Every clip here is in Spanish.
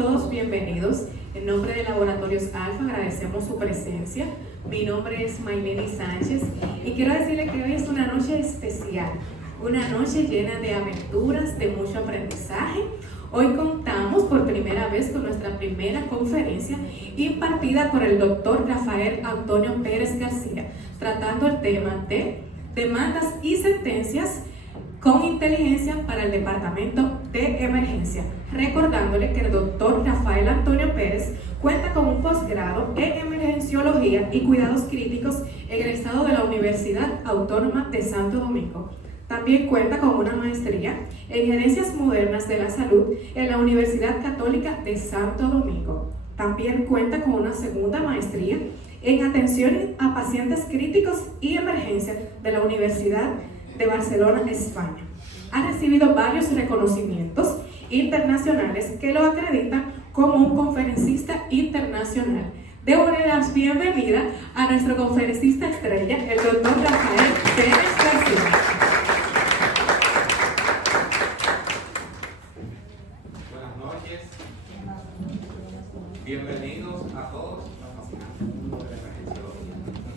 todos bienvenidos. En nombre de Laboratorios Alfa agradecemos su presencia. Mi nombre es Mayleni Sánchez y quiero decirle que hoy es una noche especial, una noche llena de aventuras, de mucho aprendizaje. Hoy contamos por primera vez con nuestra primera conferencia impartida por el doctor Rafael Antonio Pérez García, tratando el tema de demandas y sentencias con inteligencia para el Departamento de Emergencia. Recordándole que el doctor Rafael Antonio Pérez cuenta con un posgrado en Emergenciología y Cuidados Críticos egresado de la Universidad Autónoma de Santo Domingo. También cuenta con una maestría en Gerencias Modernas de la Salud en la Universidad Católica de Santo Domingo. También cuenta con una segunda maestría en Atención a Pacientes Críticos y Emergencia de la Universidad de Barcelona, España. Ha recibido varios reconocimientos internacionales que lo acreditan como un conferencista internacional. Debo darle la bienvenida a nuestro conferencista estrella, el doctor Rafael Pérez García. Buenas noches. Bienvenidos a todos los fascinantes mundo de la emergenciología.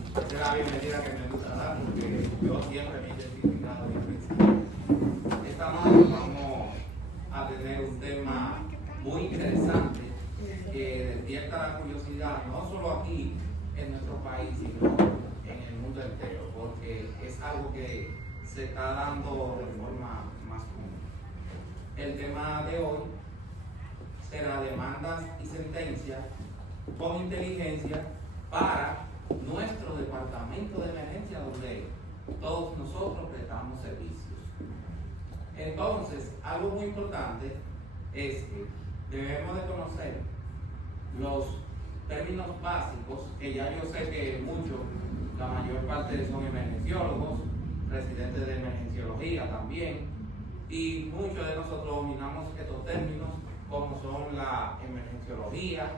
Esta es la bienvenida que me gusta dar porque yo siempre me he identificado de emergencia. Esta noche vamos a tener un tema muy interesante que despierta la curiosidad, no solo aquí en nuestro país, sino en el mundo entero, porque es algo que se está dando de forma más común. El tema de hoy será demandas y sentencias con inteligencia para nuestro departamento de emergencia, donde todos nosotros prestamos servicios. Entonces, algo muy importante es que debemos de conocer los términos básicos, que ya yo sé que muchos, la mayor parte son emergenciólogos, residentes de emergenciología también, y muchos de nosotros dominamos estos términos, como son la emergenciología,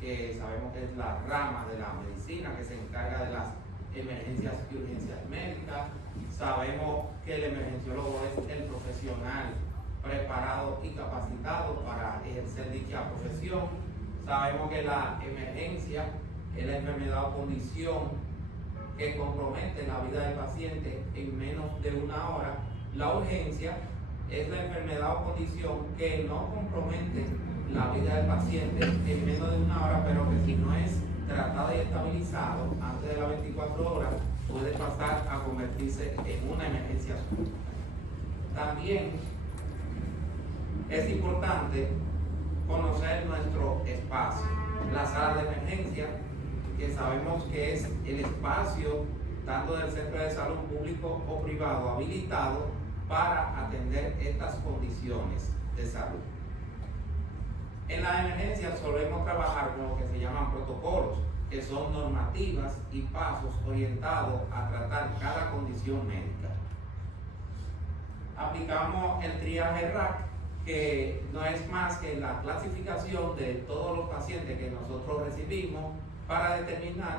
que sabemos que es la rama de la medicina que se encarga de las emergencias y urgencias médicas. Sabemos que el emergenciólogo es el profesional preparado y capacitado para ejercer dicha profesión. Sabemos que la emergencia es la enfermedad o condición que compromete la vida del paciente en menos de una hora. La urgencia es la enfermedad o condición que no compromete la vida del paciente en menos de una hora, pero que si no es tratado y estabilizado antes de las 24 horas, puede pasar a convertirse en una emergencia súbita. También es importante conocer nuestro espacio, la sala de emergencia, que sabemos que es el espacio tanto del centro de salud público o privado habilitado para atender estas condiciones de salud. En la emergencia solemos trabajar con lo que se llaman protocolos, que son normativas y pasos orientados a tratar cada condición médica. Aplicamos el triaje RAC, que no es más que la clasificación de todos los pacientes que nosotros recibimos para determinar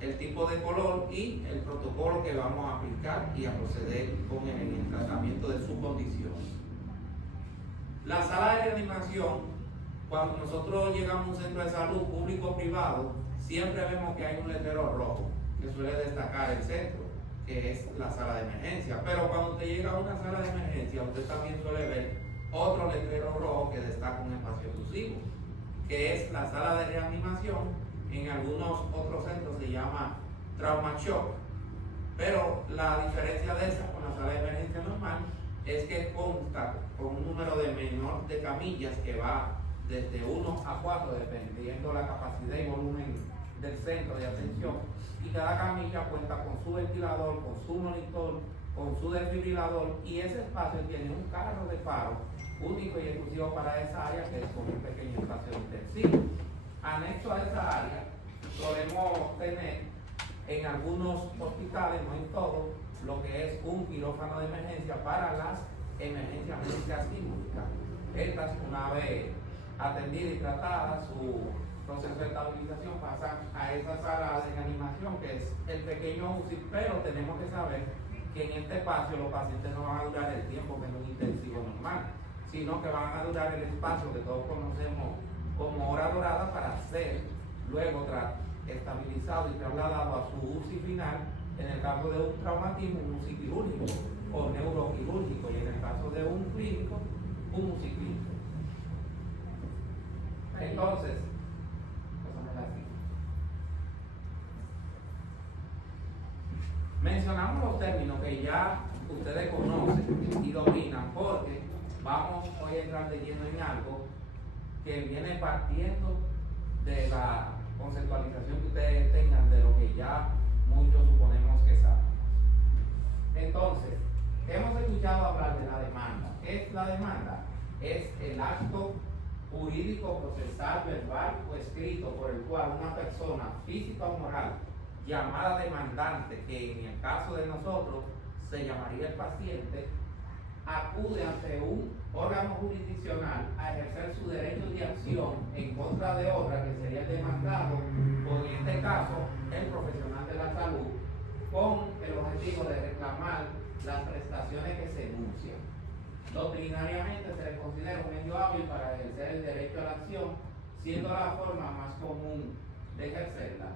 el tipo de color y el protocolo que vamos a aplicar y a proceder con el tratamiento de su condición. La sala de reanimación, cuando nosotros llegamos a un centro de salud público o privado, siempre vemos que hay un letrero rojo que suele destacar el centro, que es la sala de emergencia. Pero cuando usted llega a una sala de emergencia, usted también suele ver otro letrero rojo que destaca un espacio exclusivo, que es la sala de reanimación. En algunos otros centros se llama trauma shock, pero la diferencia de esa con la sala de emergencia normal es que consta con un número de menor de camillas que va desde 1 a 4, dependiendo la capacidad y volumen del centro de atención, y cada camilla cuenta con su ventilador, con su monitor, con su desfibrilador, y ese espacio tiene un carro de paro único y exclusivo para esa área, que es con un pequeño espacio intensivo. Anexo a esa área solemos tener en algunos hospitales, no en todos, lo que es un quirófano de emergencia para las emergencias médicas quirúrgicas. Estas, una vez atendidas y tratadas, su proceso de estabilización pasa a esa sala de reanimación, que es el pequeño UCI, pero tenemos que saber que en este espacio los pacientes no van a durar el tiempo que en un intensivo normal, sino que van a durar el espacio que todos conocemos como hora dorada para ser luego estabilizado y trasladado a su UCI final, en el caso de un traumatismo, un UCI quirúrgico o neuroquirúrgico, y en el caso de un clínico, un UCI clínico. Entonces, mencionamos los términos que ya ustedes conocen y dominan, porque vamos hoy a entrar de lleno en algo que viene partiendo de la conceptualización que ustedes tengan de lo que ya muchos suponemos que saben. Entonces, hemos escuchado hablar de la demanda. ¿Qué es la demanda? Es el acto jurídico, procesal, verbal o escrito por el cual una persona física o moral llamada demandante, que en el caso de nosotros se llamaría el paciente, acude ante un órgano jurisdiccional a ejercer su derecho de acción en contra de otra, que sería el demandado, o en este caso el profesional de la salud, con el objetivo de reclamar las prestaciones que se enuncian. Doctrinariamente se le considera un medio hábil para ejercer el derecho a la acción, siendo la forma más común de ejercerla.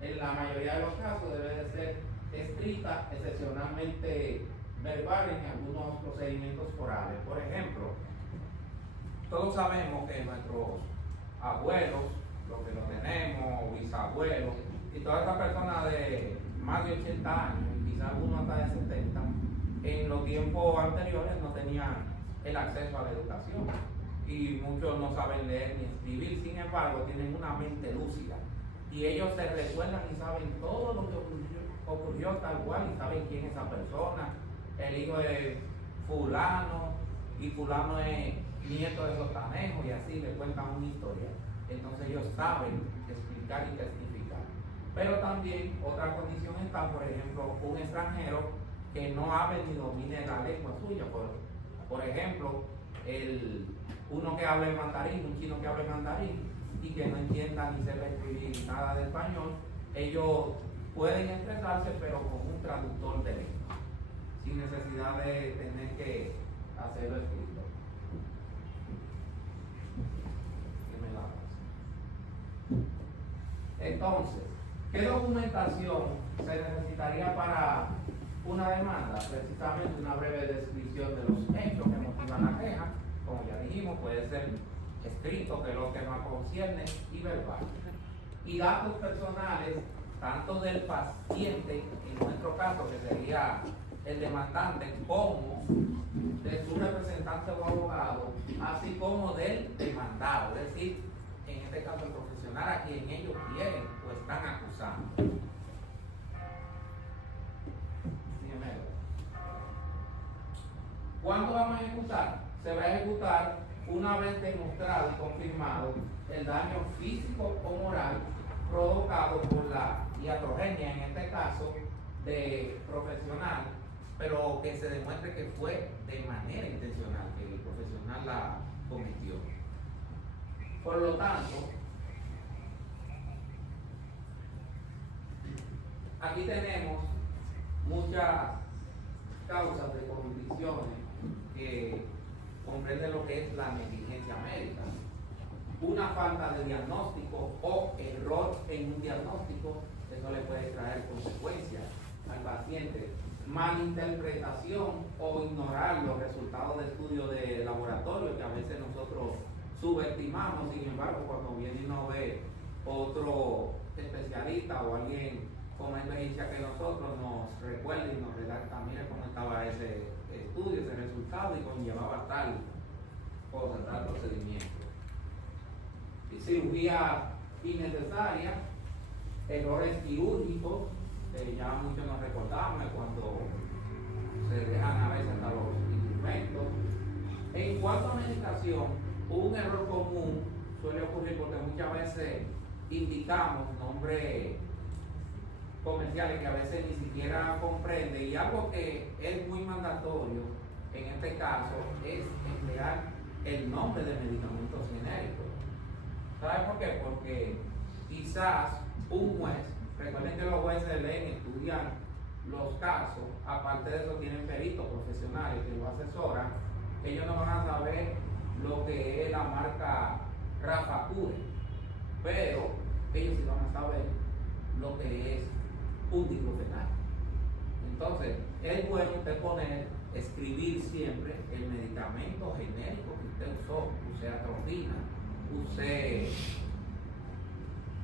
En la mayoría de los casos debe de ser escrita, excepcionalmente verbal en algunos procedimientos forales. Por ejemplo, todos sabemos que nuestros abuelos, los que lo tenemos, bisabuelos, y todas estas personas de más de 80 años, y quizás algunos hasta de 70, en los tiempos anteriores no tenían el acceso a la educación. Y muchos no saben leer ni escribir, sin embargo, tienen una mente lúcida. Y ellos se recuerdan y saben todo lo que ocurrió tal cual, y saben quién es esa persona. El hijo de fulano, y fulano es nieto de sotanejo, y así le cuentan una historia. Entonces ellos saben explicar y testificar. Pero también otra condición está, por ejemplo, un extranjero que no hable ni domine la lengua suya. Por ejemplo, uno que hable mandarín, un chino que hable mandarín y que no entienda ni sepa escribir nada de español, ellos pueden expresarse pero con un traductor de lengua, sin necesidad de tener que hacerlo escrito. Entonces, ¿qué documentación se necesitaría para una demanda? Precisamente una breve descripción de los hechos que motivan la queja, como ya dijimos, puede ser escrito, que es lo que más concierne, y verbal. Y datos personales, tanto del paciente, en nuestro caso, que sería el demandante, como de su representante o abogado, así como del demandado, es decir, en este caso el profesional a quien ellos quieren o están acusando. ¿Cuándo vamos a ejecutar? Se va a ejecutar una vez demostrado y confirmado el daño físico o moral provocado por la iatrogenia, en este caso de profesional, pero que se demuestre que fue de manera intencional, que el profesional la cometió. Por lo tanto, aquí tenemos muchas causas de convicciones que comprenden lo que es la negligencia médica. Una falta de diagnóstico o error en un diagnóstico, eso le puede traer consecuencias al paciente. Malinterpretación o ignorar los resultados de estudios de laboratorio que a veces nosotros subestimamos, sin embargo, cuando viene y nos ve otro especialista o alguien con más experiencia que nosotros, nos recuerda y nos redacta, mira cómo estaba ese estudio, ese resultado, y conllevaba tal cosa, tal procedimiento. Y cirugía innecesaria, errores quirúrgicos, ya muchos nos recordamos cuando se dejan a veces hasta los instrumentos. En cuanto a medicación, un error común suele ocurrir porque muchas veces indicamos nombres comerciales que a veces ni siquiera comprende, y algo que es muy mandatorio en este caso es emplear el nombre de medicamentos genéricos. ¿Sabe por qué? Porque quizás un juez, recuerden que los jueces leen, estudian los casos, aparte de eso tienen peritos profesionales que lo asesoran, ellos no van a saber lo que es la marca Rafa Cure, pero ellos sí van a saber lo que es un diclofenac. Entonces, es bueno usted escribir siempre el medicamento genérico que usted usó, use atropina, use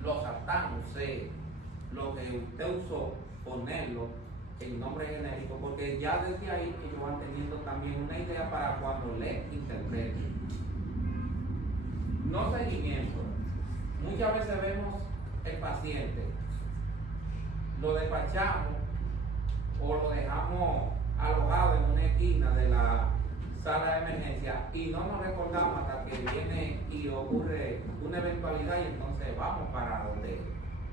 losartán, use lo que usted usó, ponerlo en nombre genérico, porque ya desde ahí ellos van teniendo también una idea para cuando le interpreten. No seguimiento. Muchas veces vemos el paciente, lo despachamos o lo dejamos alojado en una esquina de la sala de emergencia y no nos recordamos hasta que viene y ocurre una eventualidad y entonces vamos para donde.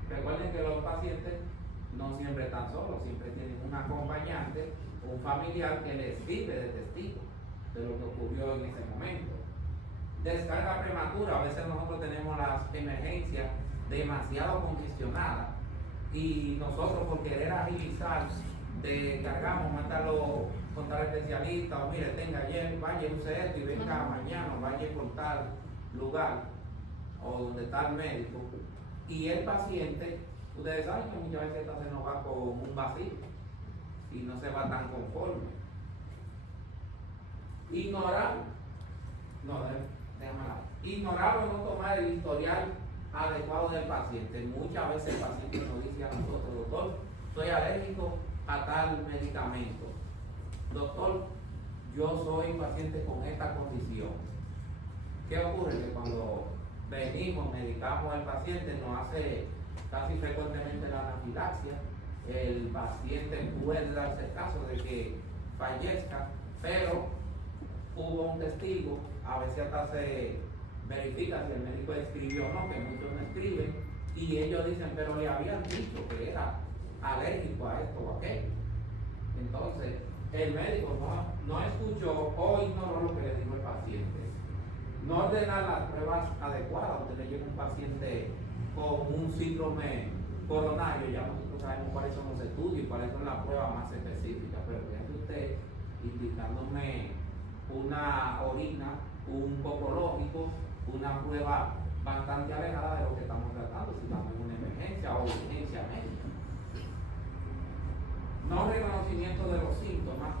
Recuerden que los pacientes no siempre están solos, siempre tienen un acompañante, un familiar que les sirve de testigo de lo que ocurrió en ese momento. Descarga prematura, a veces nosotros tenemos las emergencias demasiado congestionadas y nosotros por querer agilizar descargamos, mándalo con tal especialista o mire, tenga ayer, vaya use esto y venga mañana, vaya por tal lugar o donde está el médico. Y el paciente, ustedes saben que muchas veces esta se nos va con un vacío y no se va tan conforme. Ignorar o no tomar el historial adecuado del paciente. Muchas veces el paciente nos dice a nosotros, doctor, soy alérgico a tal medicamento. Doctor, yo soy paciente con esta condición. ¿Qué ocurre? Que cuando venimos, medicamos al paciente, nos hace casi frecuentemente la anafilaxia. El paciente puede darse el caso de que fallezca, pero hubo un testigo, a veces hasta se verifica si el médico escribió o no, que muchos no escriben, y ellos dicen, pero le habían dicho que era alérgico a esto o aquello. Entonces, el médico no escuchó o ignoró lo que le dijo el paciente. No ordenar las pruebas adecuadas, donde le llega un paciente con un síndrome coronario, ya nosotros sabemos cuáles son los estudios y cuáles son las pruebas más específicas, pero fíjate usted indicándome una orina, un pocológico, una prueba bastante alejada de lo que estamos tratando, si estamos en una emergencia o urgencia médica. No reconocimiento de los síntomas.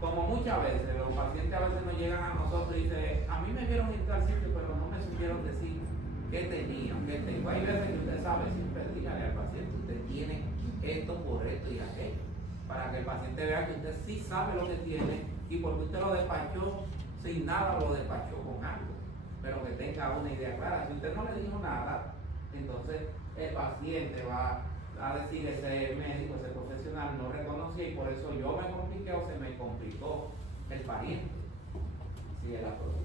Como muchas veces, los pacientes a veces nos llegan a nosotros y dicen, a mí me vieron en tal sitio, pero no me supieron decir qué tenían, qué tengo. Hay veces que usted sabe, siempre dígale al paciente, usted tiene esto por esto y aquello, para que el paciente vea que usted sí sabe lo que tiene y porque usted lo despachó sin nada, lo despachó con algo, pero que tenga una idea clara. Si usted no le dijo nada, entonces el paciente va a decir, ese médico, ese profesional no reconocía y por eso yo me compliqué o se me complicó el pariente. Así es la cosa.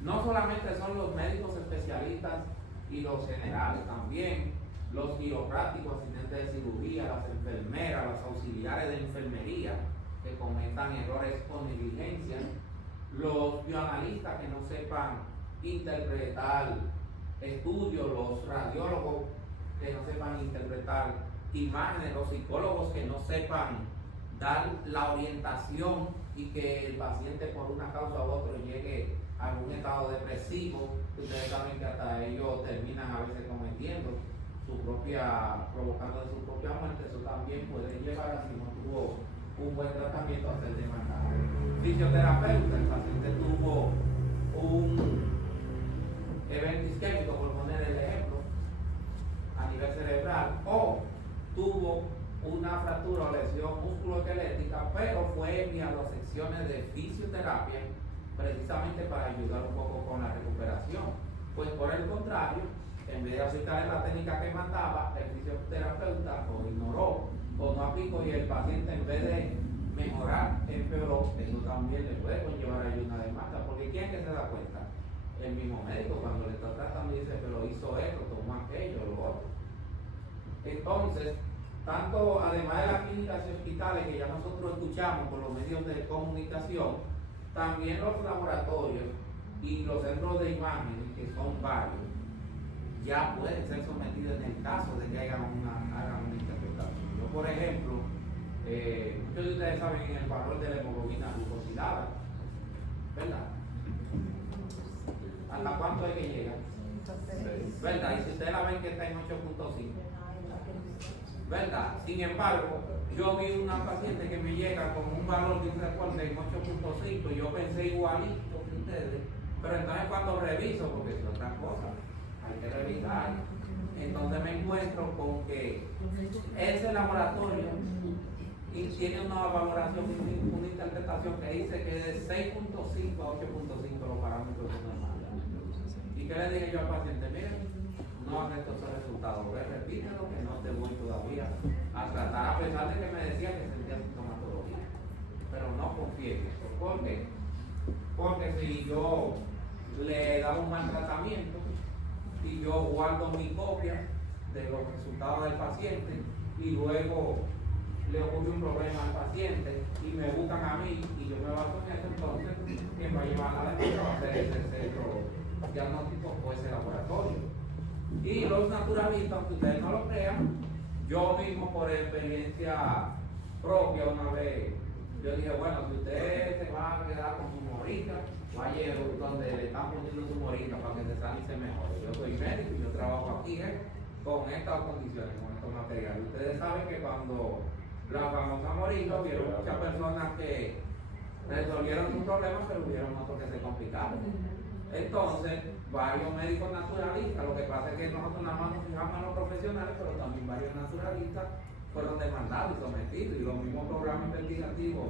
No solamente son los médicos especialistas y los generales, también los quiroprácticos, asistentes de cirugía, las enfermeras, las auxiliares de enfermería que cometan errores o negligencias, los bioanalistas que no sepan interpretar estudios, los radiólogos que no sepan interpretar imágenes, los psicólogos que no sepan dar la orientación y que el paciente por una causa u otra llegue a algún estado depresivo. Ustedes saben que hasta ellos terminan a veces cometiendo provocando su propia muerte. Eso también puede llevar, si no tuvo un buen tratamiento, a ser demandado. Fisioterapeuta, el paciente tuvo un evento isquémico, por poner el ejemplo, a nivel cerebral, o tuvo una fractura o lesión musculoesquelética, pero fue enviado a secciones de fisioterapia precisamente para ayudar un poco con la recuperación. Pues por el contrario, en vez de aplicar la técnica que mandaba, el fisioterapeuta o ignoró o no aplicó y el paciente en vez de mejorar empeoró. Eso también le puede conllevar a una demanda, porque ¿quién que se da cuenta? El mismo médico cuando le está tratando dice, pero hizo esto, tomó aquello, lo otro. Entonces, tanto además de las clínicas y hospitales que ya nosotros escuchamos por los medios de comunicación, también los laboratorios y los centros de imágenes, que son varios, ya pueden ser sometidos en el caso de que hagan una interpretación. Yo, por ejemplo, muchos de ustedes saben el valor de la hemoglobina glucosilada. ¿verdad? ¿Hasta cuánto es que llega? ¿Verdad? Y si ustedes la ven que está en 8.5, ¿verdad? Sin embargo, yo vi una paciente que me llega con un valor de un reporte en 8.5 y yo pensé igualito que ustedes, pero entonces cuando reviso, porque es otra cosa, hay que revisar, entonces me encuentro con que ese laboratorio y tiene una valoración, una interpretación que dice que de 6.5 a 8.5 los parámetros son normales. ¿Y qué le dije yo al paciente? Miren, no hagas estos resultados, repítelo que no te voy todavía a tratar, a pesar de que me decía que sentía sintomatología, pero no confíe en eso. ¿Por qué? Porque si yo le he dado un mal tratamiento y yo guardo mi copia de los resultados del paciente y luego le ocurre un problema al paciente y me buscan a mí y yo me baso en eso, entonces quien va a llevar a la defensa va a ser ese centro diagnóstico o ese laboratorio. Y los naturalistas, aunque ustedes no lo crean, yo mismo por experiencia propia una vez, yo dije, bueno, si usted se va a quedar con su morita, vaya donde le están poniendo su morita para que se sane y se mejore. Yo soy médico y yo trabajo aquí con estas condiciones, con estos materiales. Ustedes saben que cuando la famosa morita, hubieron muchas personas que resolvieron sus problemas, pero hubieron otros que se complicaron. Entonces, varios médicos naturalistas, lo que pasa es que nosotros nada más nos fijamos en los profesionales, pero también varios naturalistas fueron demandados y sometidos, y los mismos programas investigativos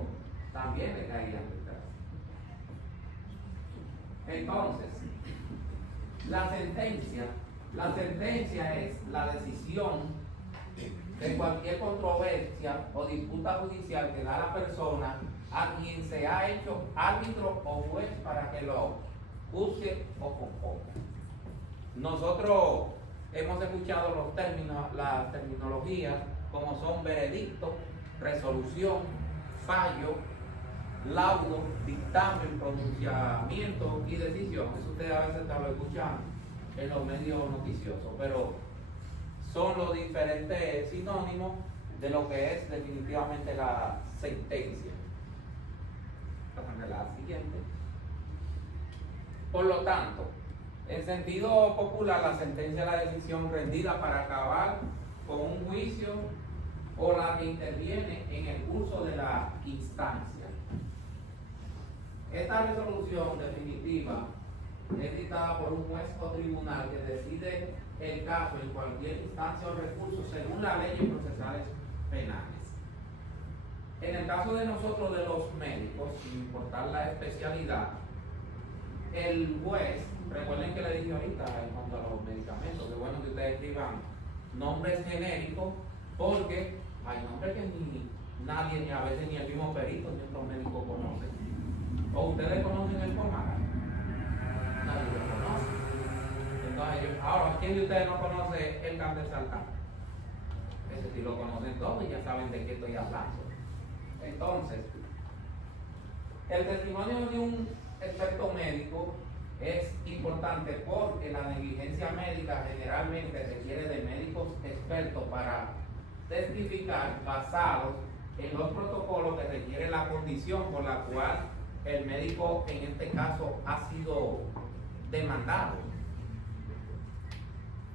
también le caían detrás. Entonces, la sentencia es la decisión de cualquier controversia o disputa judicial que da la persona a quien se ha hecho árbitro o juez para que lo juzgue o componga. Nosotros hemos escuchado los términos, las terminologías como son veredicto, resolución, fallo, laudo, dictamen, pronunciamiento y decisión. Eso ustedes a veces lo escuchan en los medios noticiosos, pero son los diferentes sinónimos de lo que es definitivamente la sentencia. Pásenme la siguiente. Por lo tanto, en sentido popular, la sentencia es la decisión rendida para acabar con un juicio o la que interviene en el curso de la instancia. Esta resolución definitiva es dictada por un juez o tribunal que decide el caso en cualquier instancia o recurso según las leyes procesales penales. En el caso de nosotros, de los médicos, sin importar la especialidad, el juez, recuerden que le dije ahorita en cuanto a los medicamentos, que bueno que ustedes escriban nombres genéricos, porque hay nombres que ni nadie, ni a veces ni el mismo perito, ni otro médico conoce. ¿O ustedes conocen el Fomara? Nadie lo conoce. Entonces, ahora, ¿quién de ustedes no conoce el Candesaltán? Ese sí lo conocen todos y ya saben de qué estoy hablando. Entonces, el testimonio de un experto médico es importante porque la negligencia médica generalmente requiere de médicos expertos para testificar basados en los protocolos que requiere la condición por la cual el médico en este caso ha sido demandado.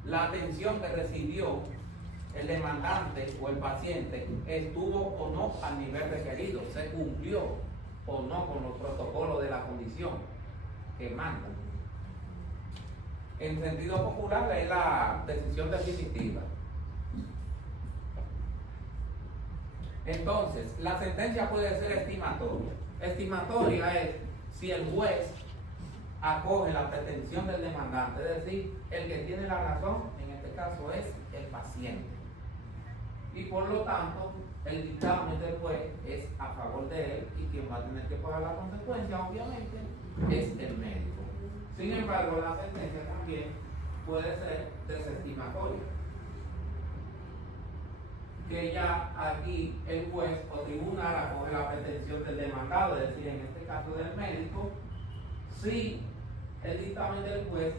La atención que recibió el demandante o el paciente estuvo o no al nivel requerido, se cumplió o no con los protocolos de la condición que mandan. En sentido popular es la decisión definitiva. Entonces, la sentencia puede ser estimatoria. Estimatoria es si el juez acoge la pretensión del demandante, es decir, el que tiene la razón, en este caso es el paciente. Y por lo tanto, el dictamen del juez es a favor de él y quien va a tener que pagar la consecuencia, obviamente, es el médico. Sin embargo, la sentencia también puede ser desestimatoria. Que ya aquí el juez o tribunal acoge la pretensión del demandado, es decir, en este caso del médico, si el dictamen del juez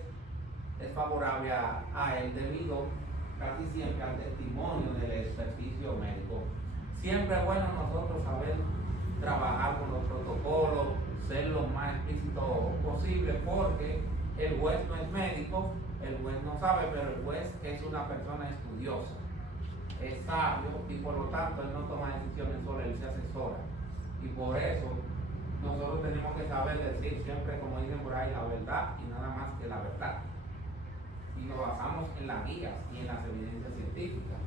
es favorable a él debido casi siempre al testimonio del experticio médico. Siempre es bueno nosotros saber trabajar con los protocolos, ser lo más explícito posible porque el juez no es médico, el juez no sabe, pero el juez es una persona estudiosa, es sabio y por lo tanto él no toma decisiones solo, él se asesora. Y por eso nosotros tenemos que saber decir siempre, como dicen por ahí, la verdad y nada más que la verdad. Y nos basamos en las guías y en las evidencias científicas.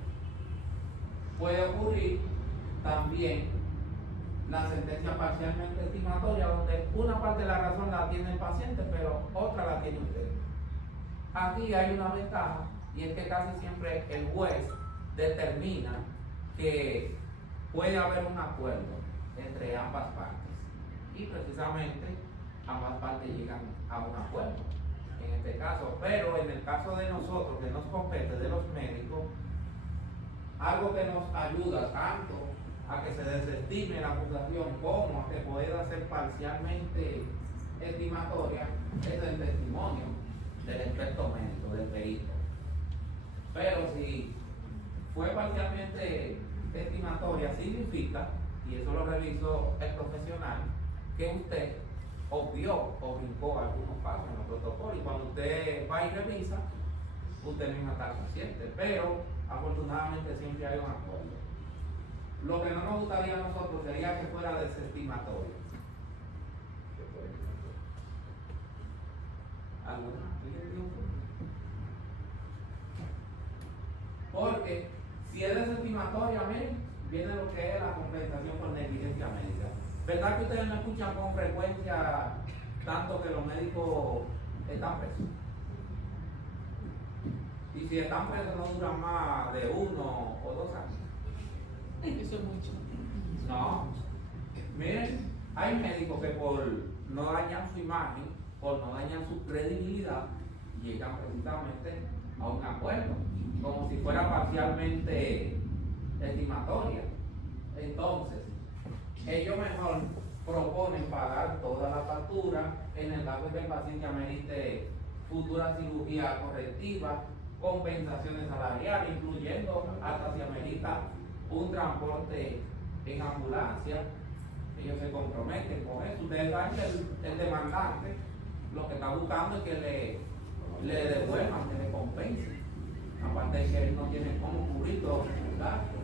Puede ocurrir también la sentencia parcialmente estimatoria, donde una parte de la razón la tiene el paciente, pero otra la tiene usted. Aquí hay una ventaja y es que casi siempre el juez determina que puede haber un acuerdo entre ambas partes y precisamente ambas partes llegan a un acuerdo en este caso, pero en el caso de nosotros que nos compete de los médicos, algo que nos ayuda tanto a que se desestime la acusación como a que pueda ser parcialmente estimatoria es el testimonio del experto médico, del perito. Pero si fue parcialmente estimatoria, significa, y eso lo revisó el profesional, que usted obvió o brincó algunos pasos en el protocolo, y cuando usted va y revisa, usted mismo está consciente, pero afortunadamente siempre hay un acuerdo. Lo que no nos gustaría a nosotros sería que fuera desestimatorio. ¿Alguna? Porque si es desestimatoria, viene lo que es la compensación por negligencia médica. ¿Verdad que ustedes me escuchan con frecuencia tanto que los médicos están presos? Y si están presos no duran más de 1 o 2 años. Eso es mucho. No. Miren, hay médicos que por no dañar su imagen, por no dañar su credibilidad, llegan precisamente a un acuerdo, como si fuera parcialmente estimatoria. Entonces, ellos mejor proponen pagar toda la factura en el caso de que el paciente amerite futura cirugía correctiva, compensaciones salariales, incluyendo hasta si amerita un transporte en ambulancia. Ellos se comprometen con eso. Ustedes saben que el demandante lo que está buscando es que le devuelvan, que le compensen. Aparte de que él no tiene cómo cubrir todos sus gastos.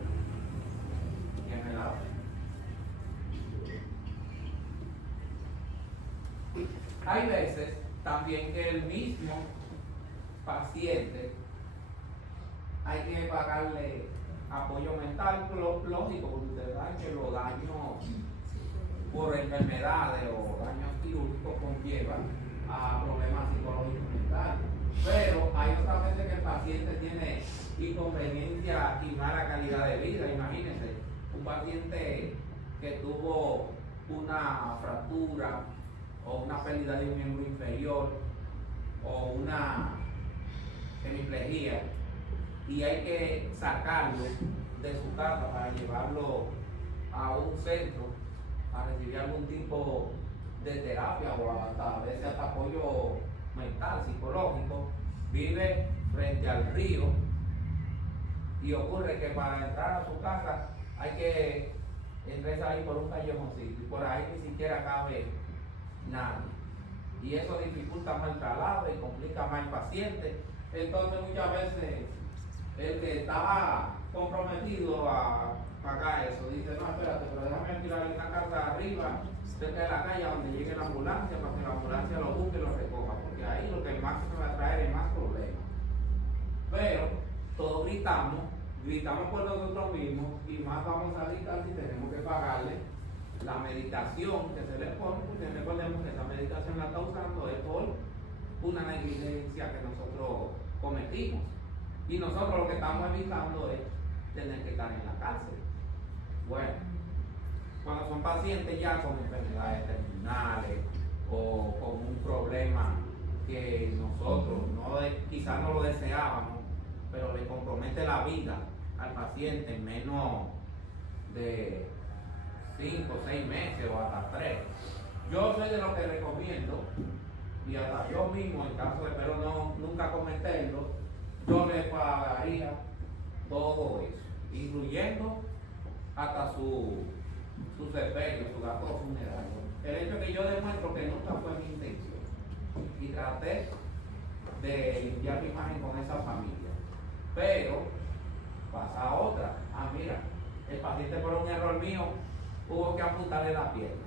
¿Quién me da? Hay veces también que el mismo paciente hay que pagarle apoyo mental, lógico, porque ustedes saben que los daños por enfermedades o daños quirúrgicos conllevan a problemas psicológicos mentales. Pero hay otras veces que el paciente tiene inconveniencia y mala calidad de vida. Imagínense, un paciente que tuvo una fractura o una pérdida de un miembro inferior o una hemiplegia y hay que sacarlo de su casa para llevarlo a un centro a recibir algún tipo de terapia o a veces hasta apoyo mental, psicológico. Vive frente al río y ocurre que para entrar a su casa hay que entrar ahí por un callejoncito y por ahí ni siquiera cabe nadie. Y eso dificulta más el traslado y complica más el paciente. Entonces muchas veces el que está comprometido a pagar eso dice, no, espérate, pero déjame alquilar una casa arriba, cerca de la calle donde llegue la ambulancia, para que la ambulancia lo busque y lo recoja, porque ahí lo que más se va a traer es más problemas. Pero todos gritamos por nosotros mismos y más vamos a gritar si tenemos que pagarle la medicación que se le pone, porque recordemos que esa medicación la está usando es por una negligencia que nosotros cometimos. Y nosotros lo que estamos evitando es tener que estar en la cárcel. Bueno, cuando son pacientes ya con enfermedades terminales o con un problema que nosotros quizás no lo deseábamos, pero le compromete la vida al paciente en menos de 5 o 6 meses o hasta 3. Yo soy de los que recomiendo, y hasta yo mismo, en caso de pero no, nunca cometerlo, yo le pagaría todo eso, incluyendo hasta su su sepelio, su gasto funerario. El hecho es que yo demuestro que nunca fue mi intención y traté de limpiar mi imagen con esa familia. Pero pasa otra. Ah, mira, el paciente por un error mío hubo que amputarle la pierna.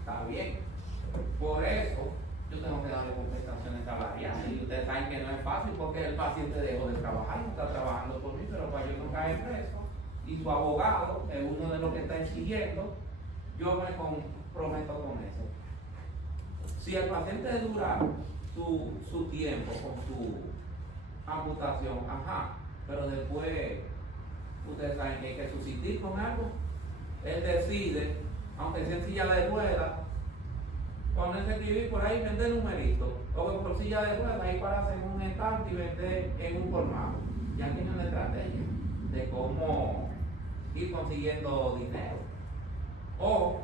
Está bien. Por eso yo tengo que darle compensaciones salariales. Y ustedes saben que no es fácil porque el paciente dejó de trabajar, no está trabajando por mí, pero para yo no caer preso. Y su abogado es uno de los que está exigiendo, yo me comprometo con eso. Si el paciente dura su tiempo con su amputación, ajá, pero después ustedes saben que hay que subsistir con algo. Él decide, aunque sea en silla de ruedas, ponerse a escribir por ahí y vender numeritos, o que por silla de ruedas ahí pararse en un estante y vender en un colmado. Ya tiene una estrategia de cómo ir consiguiendo dinero. O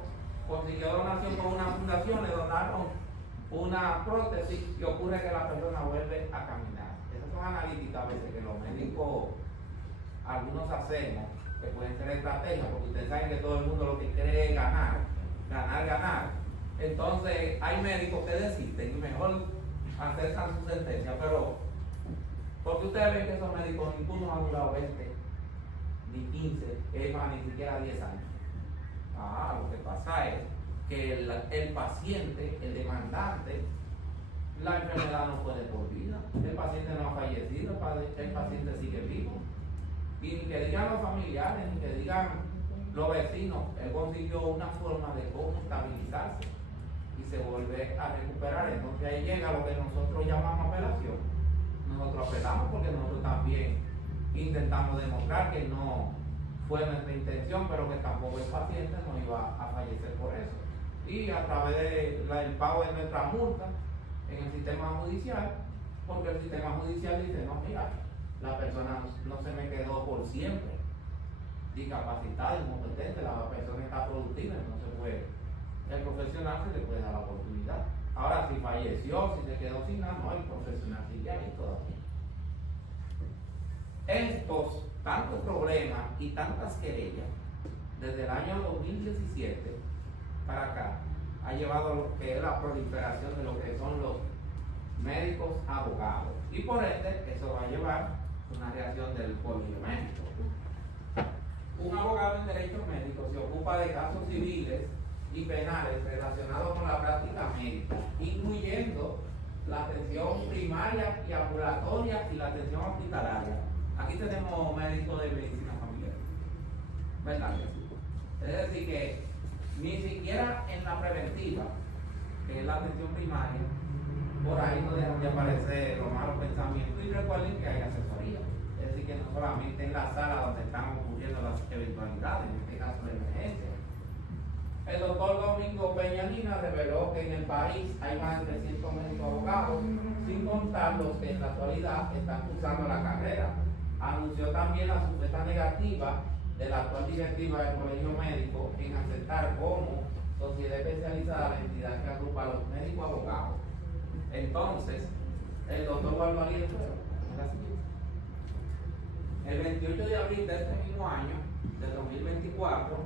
consiguió donación con una fundación, le donaron una prótesis y ocurre que la persona vuelve a caminar. Esas son analíticas a veces que los médicos, algunos hacemos, que pueden ser estrategias, porque ustedes saben que todo el mundo lo que quiere es ganar, ganar, ganar. Entonces hay médicos que desisten y mejor aceptan su sentencia, pero porque ustedes ven que esos médicos ninguno ha durado 20, ni 15, es más, ni siquiera 10 años. Ah, lo que pasa es que el paciente, el demandante, la enfermedad no fue de por vida, el paciente no ha fallecido, el paciente sigue vivo. Y ni que digan los familiares, ni que digan los vecinos, él consiguió una forma de cómo estabilizarse y se vuelve a recuperar. Entonces ahí llega lo que nosotros llamamos apelación. Nosotros apelamos porque nosotros también intentamos demostrar que no fue nuestra intención, pero que tampoco el paciente no iba a fallecer por eso. Y a través del pago de nuestra multa en el sistema judicial, porque el sistema judicial dice, no, mira, la persona no se me quedó por siempre discapacitada, incompetente, la persona está productiva, entonces pues el profesional se le puede dar la oportunidad. Ahora, si falleció, si se quedó sin nada, no, el profesional sigue ahí todavía. Estos tantos problemas y tantas querellas desde el año 2017 para acá ha llevado a lo que es la proliferación de lo que son los médicos abogados, y por ende eso va a llevar una reacción del colegio médico. Un abogado en derecho médico se ocupa de casos civiles y penales relacionados con la práctica médica, incluyendo la atención primaria y ambulatoria y la atención hospitalaria. Aquí tenemos médicos de medicina familiar, ¿verdad? Es decir, que ni siquiera en la preventiva, que es la atención primaria, por ahí no dejan de aparecer los malos pensamientos, y recuerden que hay asesoría. Es decir, que no solamente en la sala donde están ocurriendo las eventualidades, en este caso la emergencia. El doctor Domingo Peñalina reveló que en el país hay más de 300 médicos abogados, sin contar los que en la actualidad están cursando la carrera. Anunció también la supuesta negativa de la actual directiva del Colegio Médico en aceptar como sociedad especializada la entidad que agrupa a los médicos abogados. Entonces, el doctor Barbarito, el 28 de abril de este mismo año, de 2024,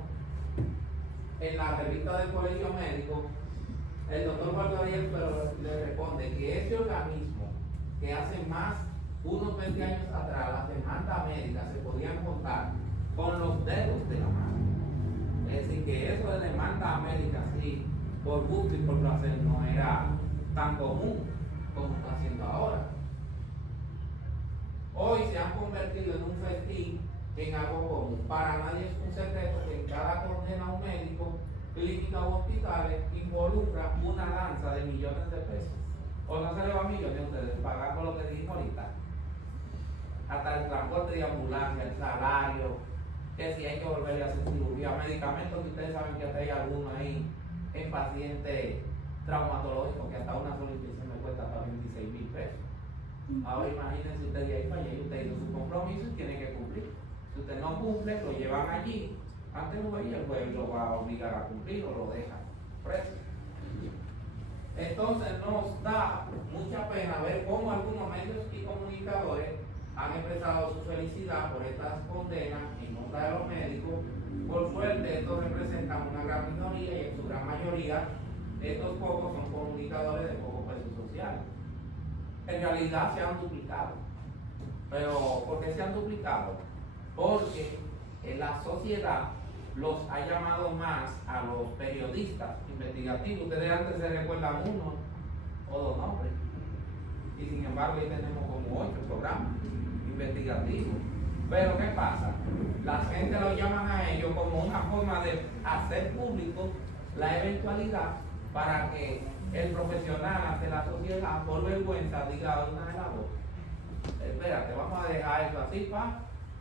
en la revista del Colegio Médico, el doctor Barbarito le responde que ese organismo que hace más unos 20 años atrás las demandas médicas se podían contar con los dedos de la mano. Es decir, que eso de demanda médica así, por gusto y por placer, no era tan común como está haciendo ahora. Hoy se han convertido en un festín, en algo común. Para nadie es un secreto que en cada condena a un médico, clínica o hospitales involucra una danza de millones de pesos. O no se le va a millones a ustedes, pagando lo que dijimos ahorita. Hasta el transporte de ambulancia, el salario, que si hay que volver a hacer cirugía, medicamentos que ustedes saben que hasta hay algunos ahí en pacientes traumatológicos que hasta una sola inyección me cuesta hasta 26,000 pesos. Ahora imagínense usted de ahí para allá y usted hizo su compromiso y tiene que cumplir. Si usted no cumple, lo llevan allí. Antes no veía, el juez lo va a obligar a cumplir o lo deja preso. Entonces nos da mucha pena ver cómo algunos medios y comunicadores han expresado su felicidad por estas condenas en contra de los médicos. Por suerte, estos representan una gran minoría y en su gran mayoría estos pocos son comunicadores de poco peso social. En realidad se han duplicado. Pero, ¿por qué se han duplicado? Porque en la sociedad los ha llamado más a los periodistas investigativos. Ustedes antes se recuerdan uno o dos nombres. Y sin embargo, ahí tenemos como 8 programas investigativos. Pero ¿qué pasa? La gente lo llaman a ellos como una forma de hacer público la eventualidad para que el profesional ante la sociedad, por vergüenza, diga una de las dos. Espérate, vamos a dejar eso así,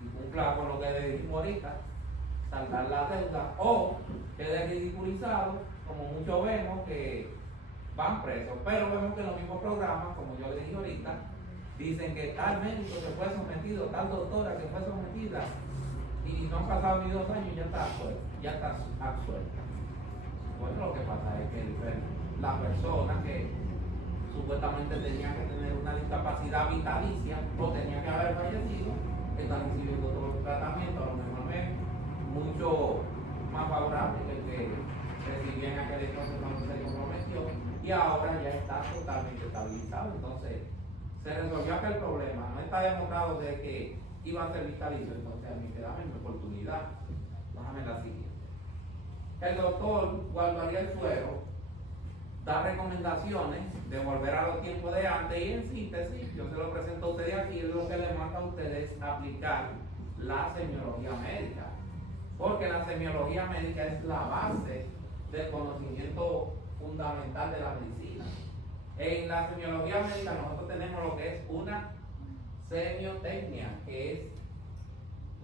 y cumpla con lo que le dijimos ahorita, saltar la deuda, o quede ridiculizado, como muchos vemos que van presos. Pero vemos que los mismos programas, como yo le dije ahorita, dicen que tal médico que fue sometido, tal doctora que fue sometida, y no han pasado ni 2 años y ya está absuelta. Bueno, lo que pasa es que la persona que supuestamente tenía que tener una discapacidad vitalicia o tenía que haber fallecido, está recibiendo todo el tratamiento, a lo mejor mucho más favorable que el que recibía en aquel entonces cuando se comprometió, y ahora ya está totalmente estabilizado. Entonces se resolvió aquel problema, no está demostrado de que iba a ser vitalicio. Entonces a mí que dame mi oportunidad. Déjame la siguiente. El doctor Waldo Ariel Suero da recomendaciones de volver a los tiempos de antes, y en síntesis, yo se lo presento a ustedes aquí, es lo que le manda a ustedes aplicar la semiología médica, porque la semiología médica es la base del conocimiento fundamental de la medicina. En la semiología médica nosotros tenemos lo que es una semiotecnia, que es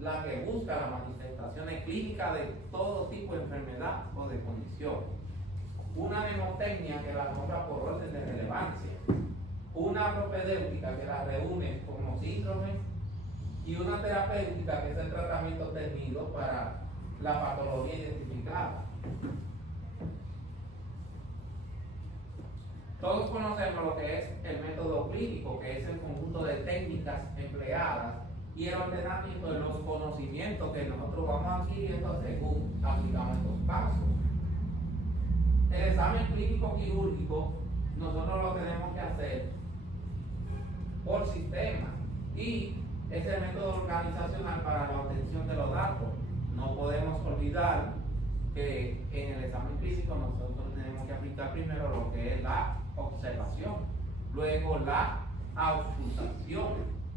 la que busca las manifestaciones clínicas de todo tipo de enfermedad o de condición. Una mnemotecnia que la nombra por orden de relevancia. Una propedéutica que la reúne como síndromes, y una terapéutica que es el tratamiento tenido para la patología identificada. Todos conocemos lo que es el método clínico, que es el conjunto de técnicas empleadas y el ordenamiento de los conocimientos que nosotros vamos adquiriendo según aplicamos estos pasos. El examen clínico quirúrgico nosotros lo tenemos que hacer por sistema, y es el método organizacional para la obtención de los datos. No podemos olvidar que en el examen clínico nosotros tenemos que aplicar primero lo que es la observación, luego la auscultación,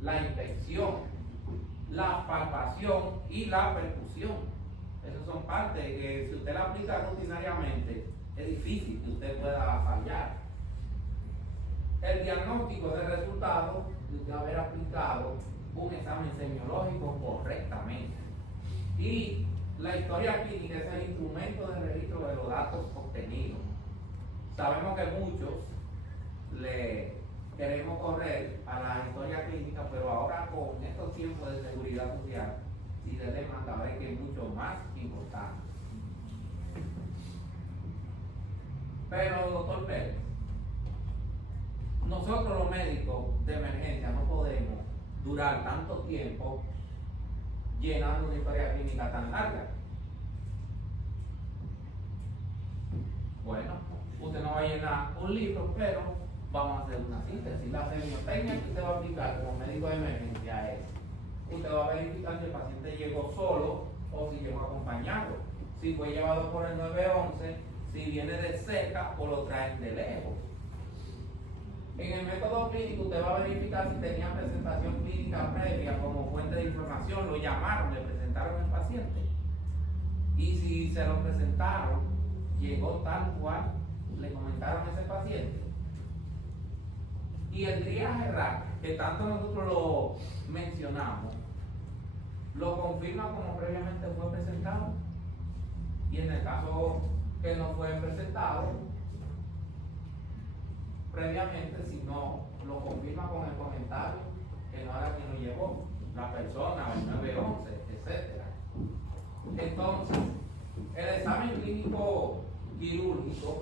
la inspección, la palpación y la percusión. Esas son partes que si usted la aplica rutinariamente es difícil que usted pueda fallar. El diagnóstico es el resultado de usted haber aplicado un examen semiológico correctamente. Y la historia clínica es el instrumento de registro de los datos obtenidos. Sabemos que muchos le queremos correr a la historia clínica, pero ahora con estos tiempos de seguridad social y de demanda, ve que es mucho más importante. Pero, doctor Pérez, nosotros los médicos de emergencia no podemos durar tanto tiempo llenando una historia clínica tan larga. Bueno, usted no va a llenar un libro, pero vamos a hacer una síntesis. La semiotecnia que usted va a aplicar como médico de emergencia es: usted va a verificar si el paciente llegó solo o si llegó acompañado, si fue llevado por el 911, si viene de cerca o lo traen de lejos. En el método clínico usted va a verificar si tenía presentación clínica previa como fuente de información, lo llamaron, le presentaron al paciente, y si se lo presentaron, llegó tal cual le comentaron a ese paciente. Y el triaje RAC, que tanto nosotros lo mencionamos, lo confirma como previamente fue presentado. Y en el caso que no fue presentado previamente, si no, lo confirma con el comentario que no era quien lo llevó, la persona, el 911, etc. Entonces, el examen clínico quirúrgico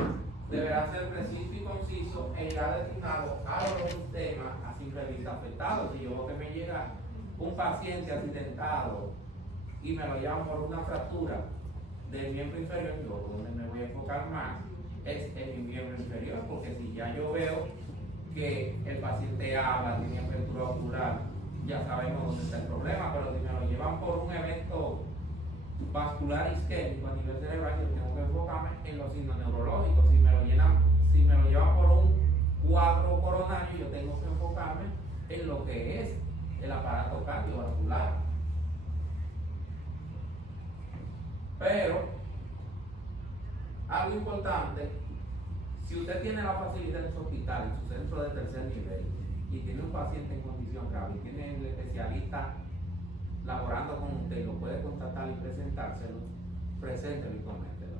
deberá ser preciso y conciso e irá destinado a los temas a simple vista afectados. Si yo veo que me llega un paciente accidentado y me lo llevan por una fractura del miembro inferior, yo donde me voy a enfocar más es en mi miembro inferior, porque si ya yo veo que el paciente habla, tiene apertura ocular, ya sabemos dónde está el problema. Pero si me lo llevan por un evento vascular isquémico a nivel cerebral, yo tengo que enfocarme en los signos neurológicos. Si me lo llevan por un cuadro coronario, yo tengo que enfocarme en lo que es el aparato cardiovascular. Pero algo importante, si usted tiene la facilidad en su hospital, en su centro de tercer nivel, y tiene un paciente en condición grave, y tiene el especialista laborando con usted, lo puede contactar y presentárselo, preséntelo y coméntelo.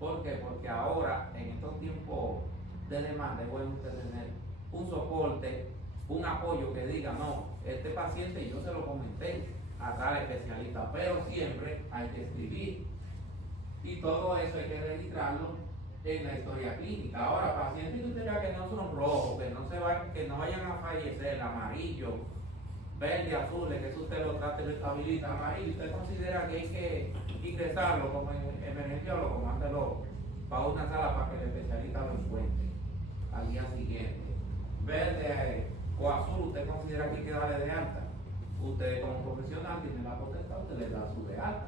¿Por qué? Porque ahora, en estos tiempos de demanda, es bueno usted tener un soporte, un apoyo que diga, no, este paciente yo se lo comenté a tal especialista, pero siempre hay que escribir. Y todo eso hay que registrarlo en la historia clínica. Ahora, pacientes que usted vea que no son rojos, que no vayan a fallecer, amarillo, verde, azul, que eso usted lo trate y lo estabiliza, amarillo, usted considera que hay que ingresarlo como emergenciólogo, mándelo para una sala para que el especialista lo encuentre al día siguiente. Verde o azul, usted considera que hay que darle de alta. Usted como profesional tiene la potestad, usted le da su de alta.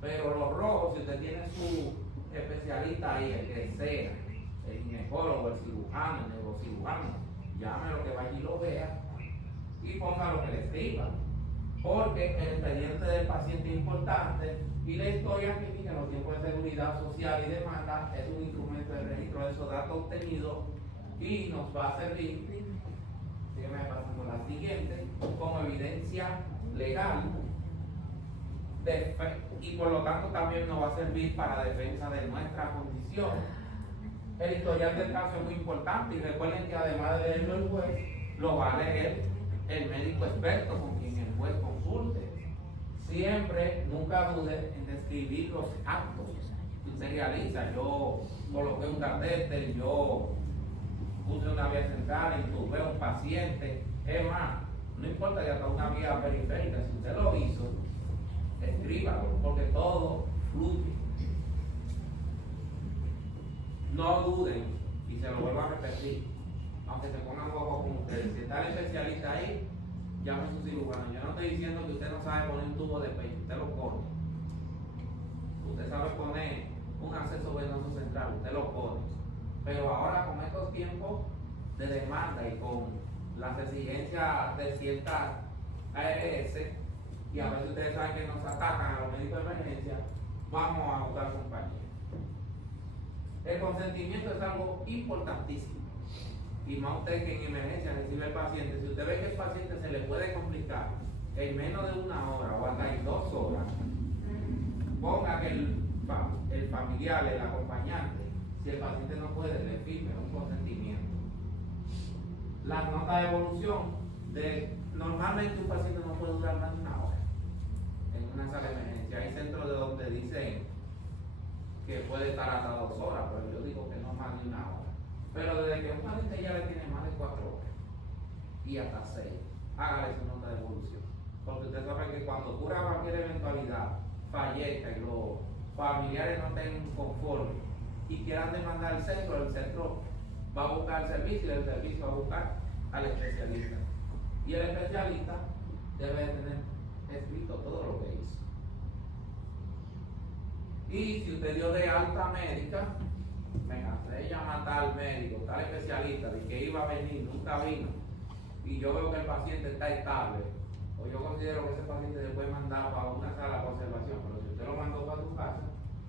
Pero los rojos, si usted tiene su especialista ahí, el que sea, el ginecólogo, el cirujano, el neurocirujano, llámelo que vaya y lo vea y ponga lo que le escriba. Porque el expediente del paciente es importante y la historia clínica en los tiempos de seguridad social y demanda es un instrumento de registro de esos datos obtenidos y nos va a servir, sígueme pasando la siguiente, como evidencia legal y por lo tanto también nos va a servir para defensa de nuestra condición. El historial del caso es muy importante y recuerden que además de leerlo el juez, lo va a leer el médico experto con quien el juez consulte. Siempre, nunca dude en describir los actos que usted realiza. Yo coloqué un catéter, yo puse una vía central, intubé a un paciente. Es más, no importa que hasta una vía periférica, si usted lo hizo, escríbalo, porque todo fluye. No duden, y se lo vuelvo a repetir, aunque se pongan ojos con ustedes, si está el especialista ahí, llame a su cirujano. Yo no estoy diciendo que usted no sabe poner un tubo de pecho, usted lo pone. Usted sabe poner un acceso venoso central, usted lo pone. Pero ahora con estos tiempos de demanda y con las exigencias de ciertas ARS, y a veces ustedes saben que nos atacan a los médicos de emergencia, vamos a buscar compañía. El consentimiento es algo importantísimo. Y más usted que en emergencia recibe el paciente, si usted ve que el paciente se le puede complicar en menos de una hora o hasta en 2 horas, ponga que el familiar, el acompañante, si el paciente no puede, le firme un consentimiento. La nota de evolución, normalmente un paciente no puede durar más de una hora en una sala de emergencia. Hay centros de donde dicen que puede estar hasta 2 horas, pero yo digo que no más de una hora. Pero desde que un paciente ya le tiene más de 4 horas y hasta 6, hágale su nota de evolución. Porque usted sabe que cuando ocurra cualquier eventualidad, fallezca y los familiares no estén conformes y quieran demandar el centro va a buscar el servicio y el servicio va a buscar al especialista. Y el especialista debe tener escrito todo lo que hizo. Y si usted dio de alta médica, me cansé de llamar a tal médico, tal especialista, de que iba a venir, nunca vino, y yo veo que el paciente está estable, o yo considero que ese paciente se puede mandar para una sala de observación, pero si usted lo mandó para tu casa,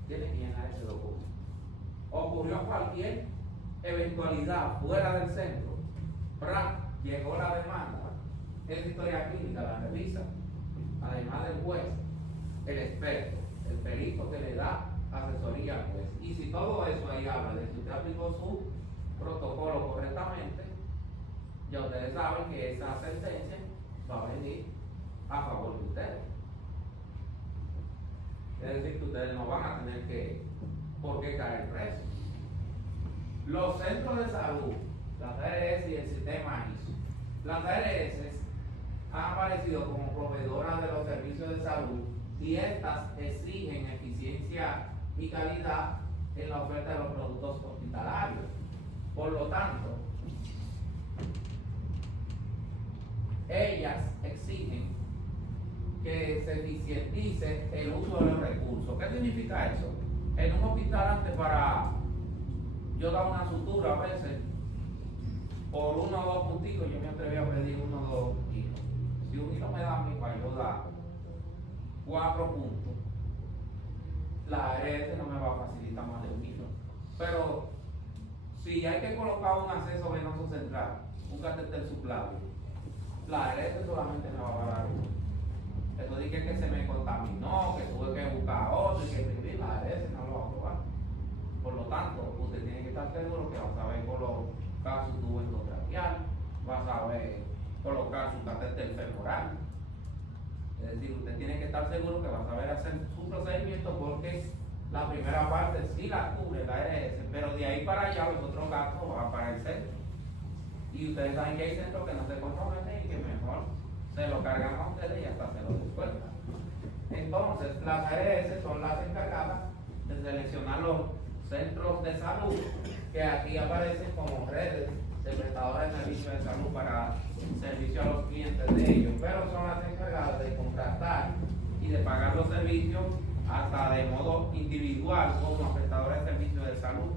tiene que llenar ese documento. Ocurrió cualquier eventualidad fuera del centro, llegó la demanda, esa historia clínica la revisa, además del juez, el experto, el perito que le da asesoría al juez. Y si todo eso ahí habla de que usted aplicó su protocolo correctamente, ya ustedes saben que esa sentencia va a venir a favor de ustedes. Es decir, que ustedes no van a tener por qué caer presos. Los centros de salud, las ARS y el sistema ISO. Las ARS han aparecido como proveedoras de los servicios de salud y estas exigen eficiencia y calidad en la oferta de los productos hospitalarios. Por lo tanto, ellas exigen que se eficientice el uso de los recursos. ¿Qué significa eso? En un hospital antes, para yo dar una sutura a veces, por 1 o 2 puntitos, yo me atreví a pedir 1 o 2 hilos. Si un hilo me da a mí para yo dar 4 puntos, la ARS no me va a facilitar más de 1 hilo. Pero si hay que colocar un acceso venoso central, un catéter subclavio, la ARS solamente me va a dar 1. Eso dije que se me contaminó, que tuve que buscar otro y que escribir, la ARS no lo va a probar. Por lo tanto, usted tiene que estar seguro que va a saber colocar su tubo endotraqueal, va a saber colocar su catéter femoral. Es decir, usted tiene que estar seguro que va a saber hacer su procedimiento, porque la primera parte sí la cubre la ARS, pero de ahí para allá los otros gastos van para el centro. Y ustedes saben que hay centros que no se comprometen y que mejor se lo cargan a ustedes y hasta se lo descuentan. Entonces, las ARS son las encargadas de seleccionar los centros de salud que aquí aparecen como redes de prestadores de servicios de salud para servicio a los clientes de ellos, pero son las encargadas de contratar y de pagar los servicios hasta de modo individual como prestadores de servicios de salud.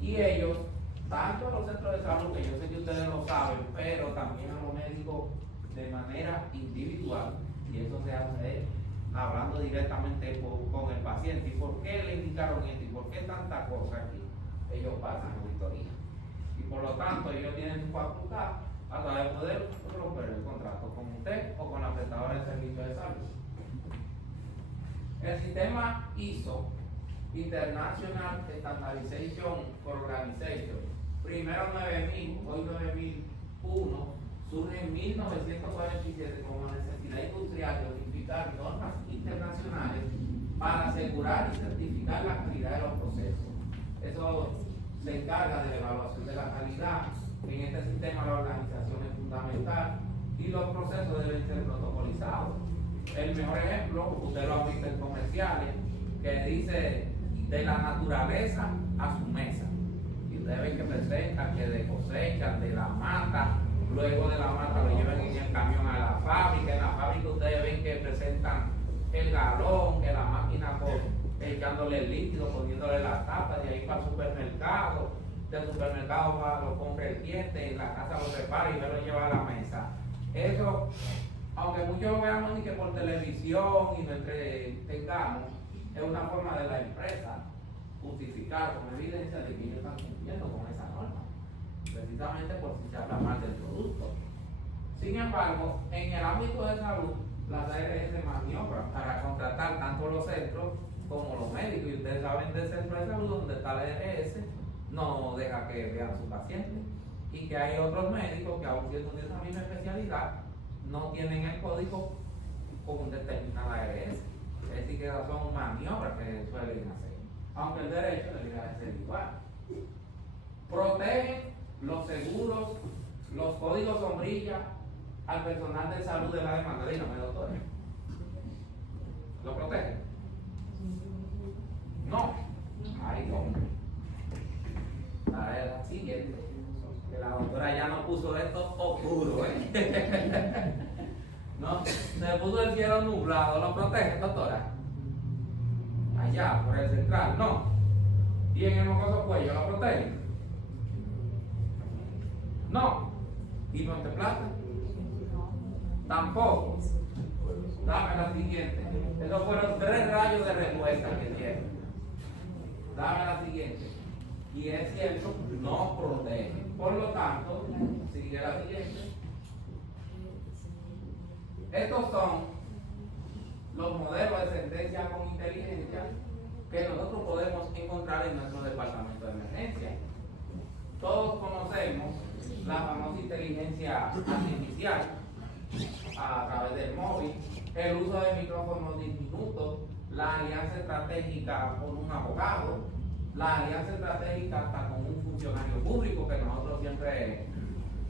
Y ellos, tanto a los centros de salud, que yo sé que ustedes lo saben, pero también a los médicos de manera individual, y eso se hace hablando directamente con el paciente. ¿Y por qué le indicaron esto? ¿Y por qué tanta cosa aquí? Ellos pasan auditoría. Y por lo tanto, ellos tienen su facultad hasta de poder romper el contrato con usted o con la prestadora de servicios de salud. El sistema ISO, International Standardization Organization, primero 9000, hoy 9001, surge en 1947 como necesidad industrial de unificar normas internacionales para asegurar y certificar la calidad de los procesos. Eso se encarga de la evaluación de la calidad. En este sistema la organización es fundamental y los procesos deben ser protocolizados. El mejor ejemplo, usted lo ha visto en comerciales, que dice de la naturaleza a su mesa. Y ustedes ven que presentan que de cosecha, de la mata, luego de la mata lo llevan en el camión a la fábrica. En la fábrica ustedes ven que presentan el galón, que la máquina echándole el líquido, poniéndole la tapa, de ahí para el supermercado. Del supermercado lo compra el cliente, en la casa lo prepara y me lo lleva a la mesa. Eso, aunque muchos lo veamos ni que por televisión y no entretengamos, es una forma de la empresa justificar con evidencia de que ellos están cumpliendo con esa norma, precisamente por si se habla mal del producto. Sin embargo, en el ámbito de salud, las ARS maniobran para contratar tanto los centros como los médicos, y ustedes saben del centro de salud donde está la ARS, no deja que vean su paciente, y que hay otros médicos que, aun siendo de esa misma especialidad, no tienen el código con determinada ARS. Es decir, que esas son maniobras que suelen hacer, aunque el derecho debería ser igual. Protegen los seguros, los códigos sombrilla al personal de salud de la demanda. Dígame, doctor, ¿lo protegen? No. Ay, hombre. La siguiente, que la doctora ya no puso esto oscuro, no, se puso el cielo nublado. ¿Lo protege, doctora? Allá, por el central, no. ¿Y en el mocoso cuello lo protege? No. ¿Y Monteplata? Tampoco. Dame la siguiente. Esos fueron 3 rayos de respuesta que tiene. Dame la siguiente. Y es cierto, no protege. Por lo tanto, sigue la siguiente. Estos son los modelos de sentencia con inteligencia que nosotros podemos encontrar en nuestro departamento de emergencia. Todos conocemos la famosa inteligencia artificial a través del móvil, el uso de micrófonos diminutos, la alianza estratégica con un abogado, la alianza estratégica hasta con un funcionario público, que nosotros siempre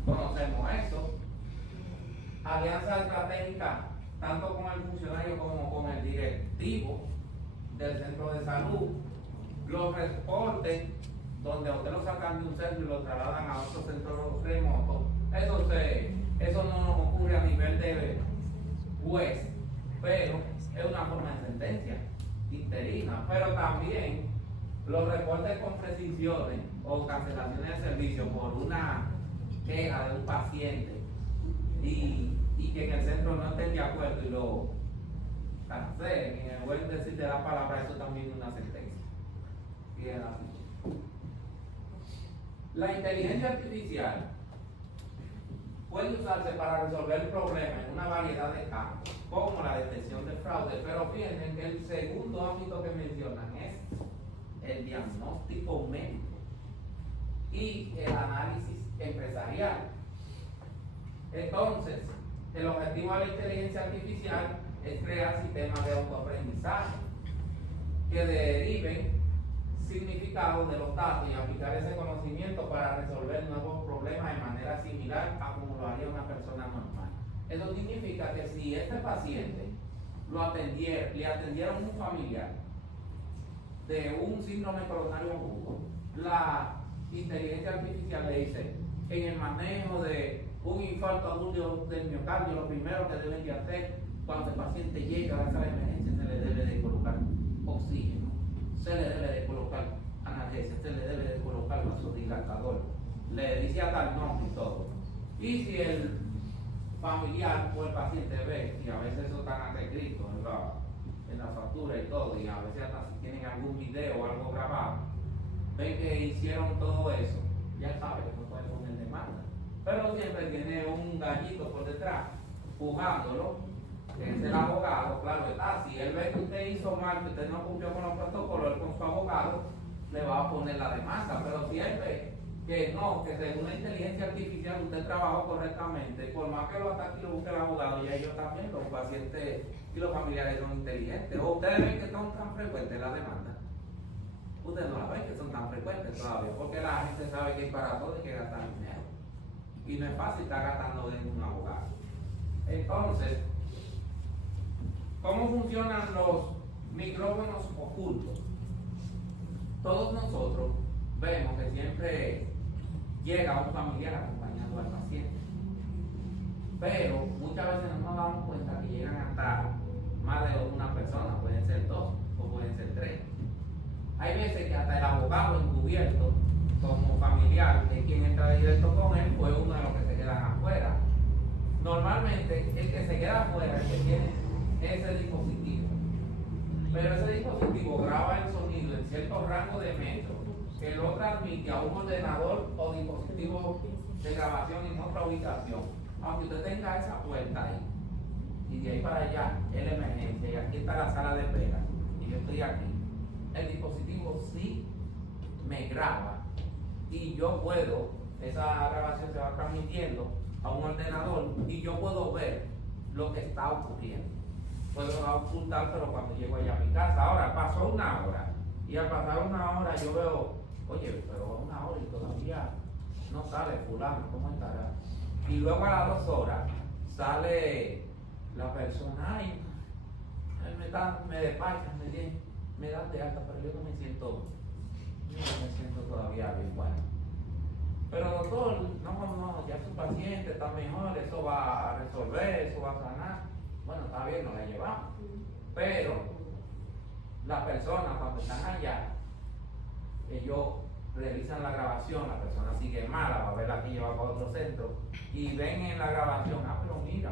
conocemos eso. alianza estratégica tanto con el funcionario como con el directivo del centro de salud. Los reportes donde a usted lo sacan de un centro y lo trasladan a otro centro remoto, eso no nos ocurre a nivel de juez, pero es una forma de sentencia interina. Pero también los reportes con prescripciones o cancelaciones de servicio por una queja de un paciente y que en el centro no estén de acuerdo y lo cancelen, en el buen decir de la palabra, eso también es una sentencia. Y es así. La inteligencia artificial puede usarse para resolver problemas en una variedad de campos, como la detección de fraude, pero fíjense que el segundo ámbito que mencionan es el diagnóstico médico y el análisis empresarial. Entonces, el objetivo de la inteligencia artificial es crear sistemas de autoaprendizaje que deriven significados de los datos y aplicar ese conocimiento para resolver nuevos problemas de manera similar a como lo haría una persona normal. Eso significa que si este paciente le atendieron un familiar de un síndrome coronario agudo, la inteligencia artificial le dice, en el manejo de un infarto agudo del miocardio, lo primero que deben de hacer cuando el paciente llega a la sala de emergencia, se le debe de colocar oxígeno, se le debe de colocar analgesia, se le debe de colocar vasodilatador, le dice hasta el nombre y todo. Y si el familiar o el paciente ve, y a veces eso está hasta escrito en la factura y todo, y a veces hasta si tienen algún video o algo grabado, ven que hicieron todo eso, ya sabe que no puede poner demanda. Pero siempre tiene un gallito por detrás, jugándolo, que es el abogado, claro está. Si él ve que usted hizo mal, que usted no cumplió con los protocolos, él con su abogado le va a poner la demanda. Pero si él ve que no, que según la inteligencia artificial usted trabajó correctamente, por más que lo ataque y lo busque el abogado, y ellos también, los pacientes y los familiares son inteligentes. O ustedes ven que son tan frecuentes las demandas. Ustedes no la ven que son tan frecuentes todavía, porque la gente sabe que para todo hay que gastar dinero. Y no es fácil estar gastando en un abogado. Entonces, ¿cómo funcionan los micrófonos ocultos? Todos nosotros vemos que siempre llega un familiar acompañando al paciente, pero muchas veces no nos damos cuenta que llegan hasta más de una persona, pueden ser dos o pueden ser tres. Hay veces que hasta el abogado encubierto como familiar de quien entra directo con él fue uno de los que se quedan afuera. Normalmente el que se queda afuera es el que tiene ese dispositivo, pero ese dispositivo graba el sonido en cierto rango de metros que lo transmite a un ordenador o dispositivo de grabación en otra ubicación. Aunque usted tenga esa puerta ahí y de ahí para allá es la emergencia y aquí está la sala de espera y yo estoy aquí, el dispositivo sí me graba y yo puedo, esa grabación se va transmitiendo a un ordenador y yo puedo ver lo que está ocurriendo. Puedo ocultar, pero cuando llego allá a mi casa, ahora pasó una hora y al pasar una hora yo veo, oye, pero una hora y todavía no sale fulano, ¿cómo estará? Y luego a las 2 horas sale la persona, ay, me despachan, me dan de alta, pero yo no me siento todavía bien bueno. Pero doctor, no, ya su paciente está mejor, eso va a resolver, eso va a sanar. Bueno, está bien, nos la llevamos. Pero las personas cuando están allá, ellos revisan la grabación, la persona sigue mala, va a verla que lleva para otro centro, y ven en la grabación, pero mira,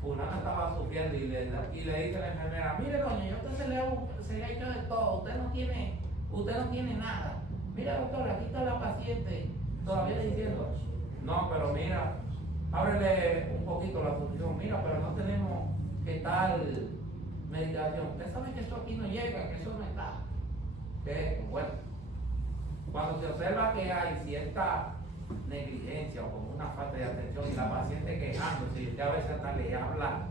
fulana estaba sufriendo y le dice a la enfermera, mire doña, yo a usted se le ha hecho de todo, usted no tiene nada. Mira doctor, aquí está la paciente, todavía le diciendo, no, pero mira, ábrele un poquito la función, mira, pero no tenemos que tal medicación. Usted sabe que eso aquí no llega, que eso no está. Bueno, cuando se observa que hay cierta negligencia o como una falta de atención y la paciente quejándose y usted a veces hasta le habla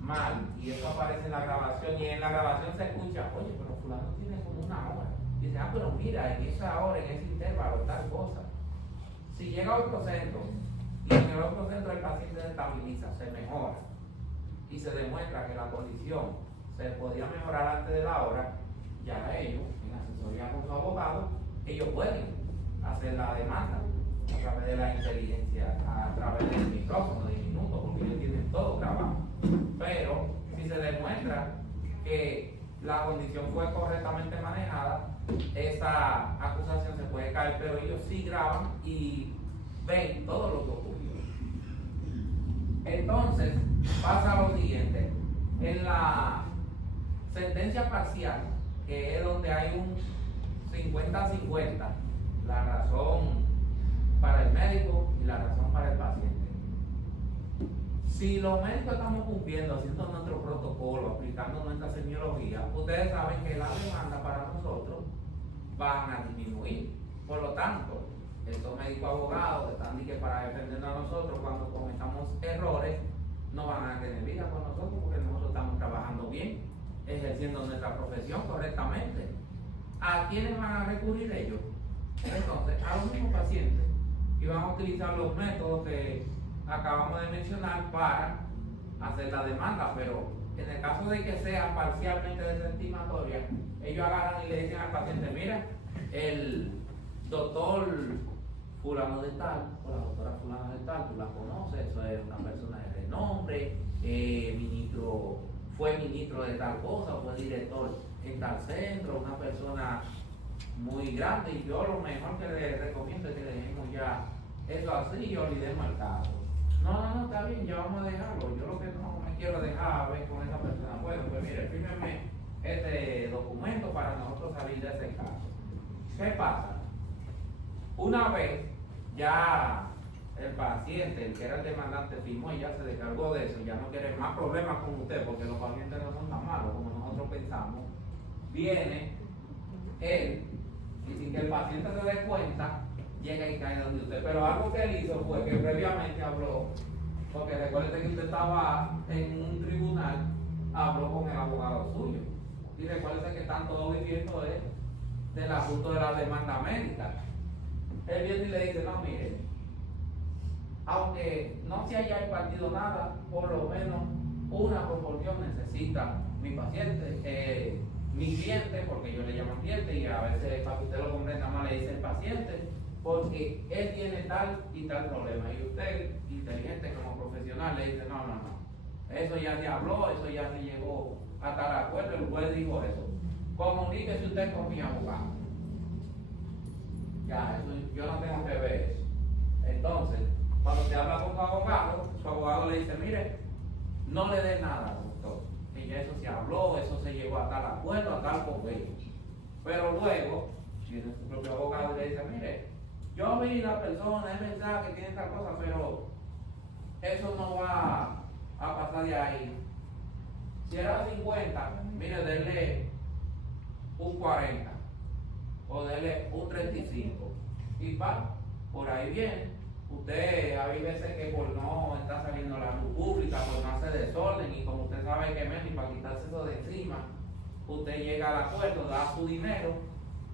mal y eso aparece en la grabación y en la grabación se escucha, oye, pero fulano tiene como una hora. Y dice, pero mira, en esa hora, en ese intervalo, tal cosa. Si llega a otro centro y en el otro centro el paciente se estabiliza, se mejora y se demuestra que la condición se podía mejorar antes de la hora, ya ellos, en asesoría con su abogado, ellos pueden hacer la demanda a través de la inteligencia, a través del micrófono diminuto, porque ellos tienen todo grabado. Pero si se demuestra que la condición fue correctamente manejada, esa acusación se puede caer, pero ellos sí graban y ven todo lo que ocurrió. Entonces, pasa lo siguiente: en la sentencia parcial, que es donde hay un 50-50, la razón para el médico y la razón para el paciente. Si los médicos estamos cumpliendo, haciendo nuestro protocolo, aplicando nuestra semiología, ustedes saben que la demanda para nosotros van a disminuir. Por lo tanto, estos médicos abogados están que para defendernos a nosotros cuando cometamos errores, no van a tener vida con nosotros porque nosotros estamos trabajando bien, ejerciendo nuestra profesión correctamente. ¿A quiénes van a recurrir ellos? Entonces, a los mismos pacientes, y van a utilizar los métodos que acabamos de mencionar para hacer la demanda, pero en el caso de que sea parcialmente desestimatoria, ellos agarran y le dicen al paciente: mira, el doctor fulano de tal, o la doctora fulana de tal, tú la conoces, eso es una persona de renombre, fue ministro de tal cosa, fue director en tal centro, una persona muy grande, y yo lo mejor que le recomiendo es que dejemos ya eso así y olvidemos el caso. No, está bien, ya vamos a dejarlo. Yo lo que no me quiero dejar ver con esa persona. Bueno, pues mire, fírmeme este documento para nosotros salir de ese caso. ¿Qué pasa? Una vez ya el paciente, el que era el demandante, firmó y ya se descargó de eso, ya no quiere más problemas con usted, porque los pacientes no son tan malos como nosotros pensamos, viene él, y sin que el paciente se dé cuenta, llega y cae donde usted. Pero algo que él hizo fue que previamente habló, porque recuerde que usted estaba en un tribunal, habló con el abogado suyo. Y recuerde que están todos viviendo del asunto de la demanda médica. Él viene y le dice: no, mire, aunque no se haya impartido nada, por lo menos una proporción necesita mi paciente, mi cliente, porque yo le llamo cliente y a veces para que usted lo comprenda más le dice el paciente, porque él tiene tal y tal problema. Y usted, inteligente como profesional, le dice: no, eso ya se habló, eso ya se llegó a tal acuerdo, el juez dijo eso. Comuníquese usted con mi abogado. Ya, eso, yo no tengo que ver eso. Entonces, cuando se habla con su abogado le dice: mire, no le dé nada, doctor, que ya eso se habló, eso se llegó a tal acuerdo, a tal convenio. Pero luego viene su propio abogado y le dice: mire, yo vi la persona, es verdad que tiene tal cosa, pero eso no va a pasar de ahí. Si era 50, mire, denle un 40 o denle un 35 y por ahí viene. Usted, hay veces que por no estar saliendo a la luz pública, por no hacer desorden, y como usted sabe que menos, y para quitarse eso de encima, usted llega al acuerdo, da su dinero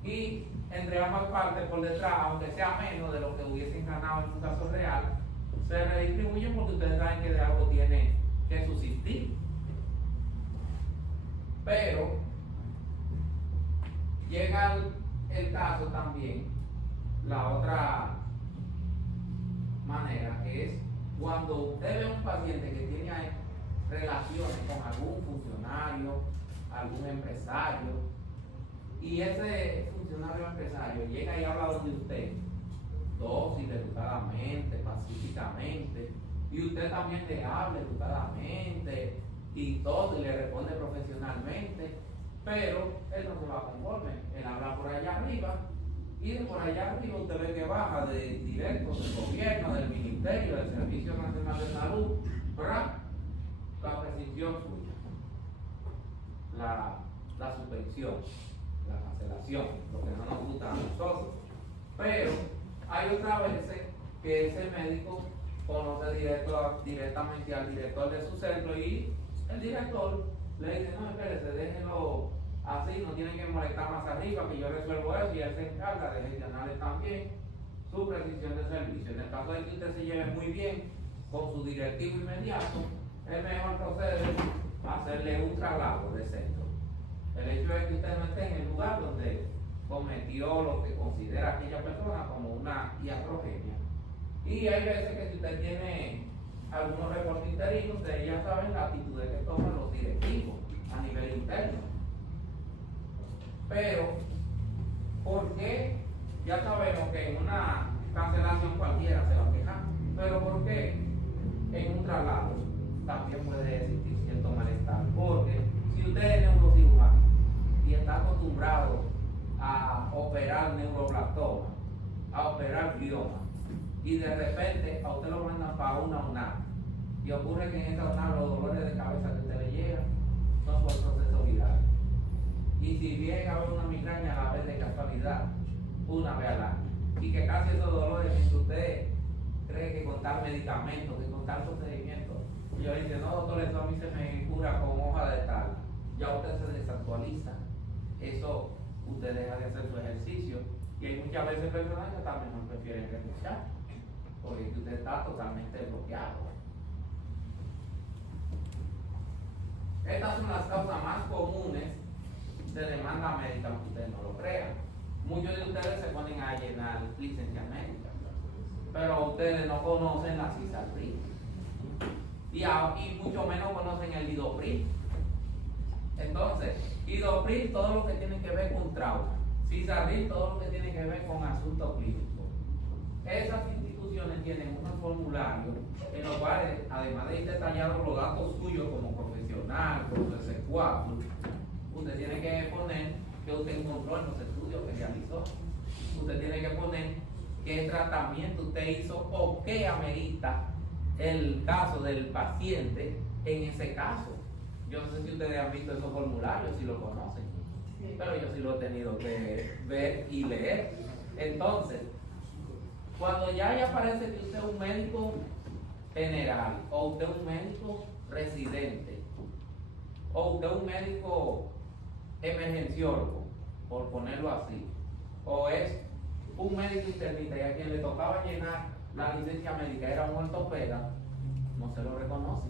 y entre ambas partes por detrás, aunque sea menos de lo que hubiesen ganado en un caso real, se redistribuyen porque ustedes saben que de algo tiene que subsistir. Pero llega el caso también, la otra manera, que es cuando usted ve a un paciente que tiene relaciones con algún funcionario, algún empresario, y ese funcionario empresario llega y habla de usted, dócil, educadamente, pacíficamente, y usted también le habla educadamente y todo, y le responde profesionalmente, pero él no se va conforme, él habla por allá arriba, y de por allá arriba usted ve que baja de directos del gobierno, del ministerio, del Servicio Nacional de Salud, para la prescripción suya, la suspensión, la cancelación, lo que no nos gusta a nosotros. Pero hay otras veces que ese médico conoce directamente al director de su centro y el director le dice: no, espérese, déjenlo así, no tienen que molestar más arriba, que yo resuelvo eso, y él se encarga de gestionarle también su prescripción de servicio. En el caso de que usted se lleve muy bien con su directivo inmediato, es mejor proceder a hacerle un traslado de centro. El hecho es que usted no esté en el lugar donde cometió lo que considera aquella persona como una iatrogenia. Y hay veces que si usted tiene algunos reportes interinos, ustedes ya saben la actitud que toman los directivos a nivel interno. Pero, ¿por qué? Ya sabemos que en una cancelación cualquiera se va a quejar. Pero ¿por qué en un traslado también puede existir cierto malestar? Porque si usted es neurocirujano y está acostumbrado a operar neuroblastoma, a operar glioma, y de repente a usted lo mandan para una UNAM, y ocurre que en esa UNAM los dolores de cabeza que usted le llegan son por proceso viral. Y si bien a haber una migraña a la vez de casualidad, una vez al año, y que casi esos dolores, si usted cree que con tal medicamento, que con tal procedimiento, y yo dice, no doctor, eso a mí se me cura con hoja de tal, ya usted se desactualiza, eso usted deja de hacer su ejercicio, y hay muchas veces personas que también no prefieren renunciar, porque usted está totalmente bloqueado. Estas son las causas más comunes de demanda médica, aunque ustedes no lo crean. Muchos de ustedes se ponen a llenar licencias médicas, pero ustedes no conocen la CISAPRI y mucho menos conocen el IDOPRI. Entonces, IDOPRI todo lo que tiene que ver con trauma, CISAPRI todo lo que tiene que ver con asuntos clínicos. Esas instituciones tienen unos formularios en los cuales, además de ir detallados los datos suyos como profesional, como execuado, usted tiene que poner que usted encontró en los estudios que realizó. Usted tiene que poner qué tratamiento usted hizo o qué amerita el caso del paciente en ese caso. Yo no sé si ustedes han visto esos formularios, si lo conocen, pero yo sí lo he tenido que ver y leer. Entonces, cuando ya ahí aparece que usted es un médico general, o usted es un médico residente, o usted es un médico emergenciólogo, por ponerlo así, o es un médico internista y a quien le tocaba llenar la licencia médica era un ortopeda, no se lo reconoce.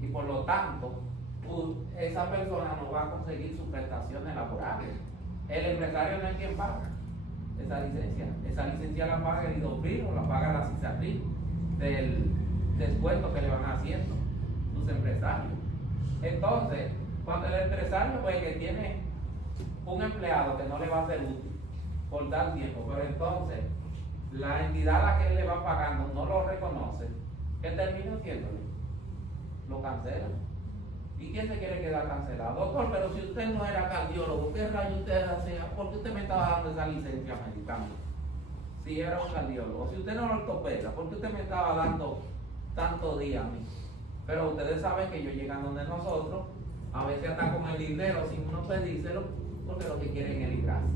Y por lo tanto, esa persona no va a conseguir sus prestaciones laborales. El empresario no es quien paga esa licencia. Esa licencia la paga el IDOPRI o la paga la CISAPRI del descuento que le van haciendo sus empresarios. Entonces, cuando el empresario pues que tiene un empleado que no le va a ser útil por tal tiempo, pero entonces la entidad a la que él le va pagando no lo reconoce, ¿qué termina haciéndole? Lo cancela. ¿Y quién se quiere quedar cancelado? Doctor, pero si usted no era cardiólogo, ¿qué rayo usted hacía? ¿Por qué usted me estaba dando esa licencia médica? Si era un cardiólogo. Si usted no era ortopeda, ¿por qué usted me estaba dando tanto día a mí? Pero ustedes saben que ellos llegan donde nosotros, a veces hasta con el dinero sin uno pedírselo, porque lo que quieren es librarse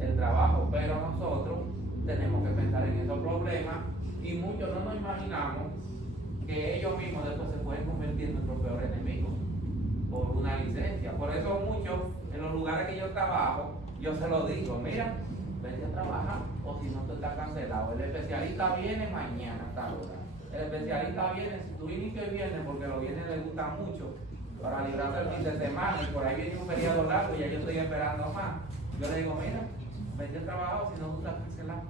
el trabajo. Pero nosotros tenemos que pensar en esos problemas y muchos no nos imaginamos que ellos mismos después se pueden convertir en nuestro peor enemigo por una licencia. Por eso muchos, en los lugares que yo trabajo, yo se lo digo, mira, vete a trabajar, o si no tú estás cancelado. El especialista viene mañana a tal hora. El especialista viene, si tú viniste hoy viernes, porque los viernes les gusta mucho, para librarse el fin de semana, y por ahí viene un periodo largo y ya yo estoy esperando más. Yo le digo, mira, vete a trabajar, o si no tú estás cancelado.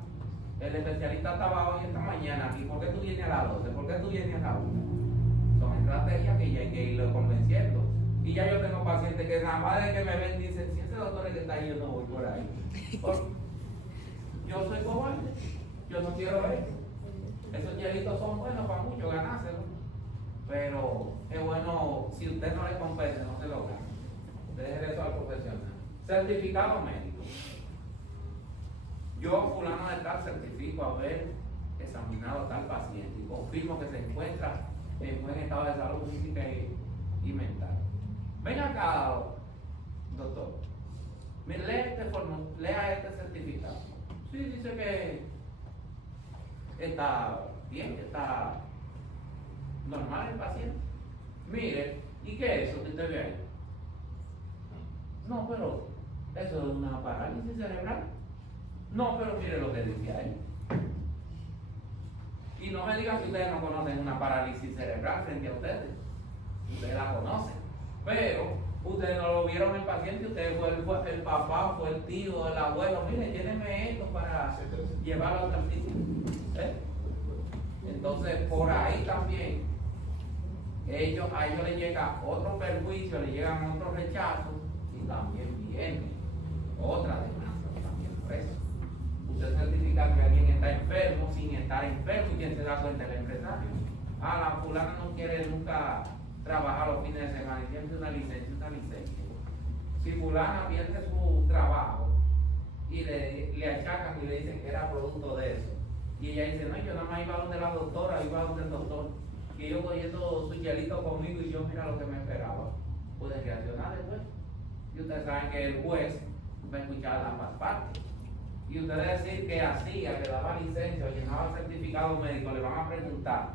El especialista estaba hoy esta mañana aquí, ¿por qué tú vienes a las 12? ¿Por qué tú vienes a las 1? Son estrategias que ya hay que irlo convenciendo. Y ya yo tengo pacientes que nada más de que me ven dicen, si ese doctor es que está ahí, yo no voy por ahí. Yo soy cobarde, yo no quiero eso. Esos hielitos son buenos para muchos, ganárselo. Pero es bueno, si usted no le compete, no se lo gana. Deje eso al profesional. Certificado médico. Yo, fulano de tal, certifico haber examinado a tal paciente y confirmo que se encuentra en buen estado de salud física y mental. Ven acá, doctor. Lea este certificado. Sí, dice que está bien, que está normal el paciente. Mire, ¿y qué es eso que usted ve ahí? No, pero eso es una parálisis cerebral. No, pero mire lo que dice ahí. Y no me digan que ustedes no conocen una parálisis cerebral frente a ustedes. Ustedes la conocen. Pero ustedes no lo vieron el paciente, ustedes fue el papá, fue el tío, el abuelo. Mire, lléneme esto para llevarlo a otro sitio. Entonces, por ahí también, a ellos les llega otro perjuicio, les llegan otros rechazos y también viene otra demanda también por eso. Usted certifica que alguien está enfermo sin estar enfermo y quien se da cuenta es el empresario. La fulana no quiere nunca trabajar los fines de semana y siempre una licencia. Si fulana pierde su trabajo y le achacan y le dicen que era producto de eso, y ella dice, no, yo nada más iba donde la doctora, iba donde el doctor, y yo cogiendo su hielito conmigo y yo mira lo que me esperaba, puede reaccionar después. Y ustedes saben que el juez va a escuchar ambas partes. Y ustedes decir que hacía, que daba licencia o llenaba el certificado médico, le van a preguntar,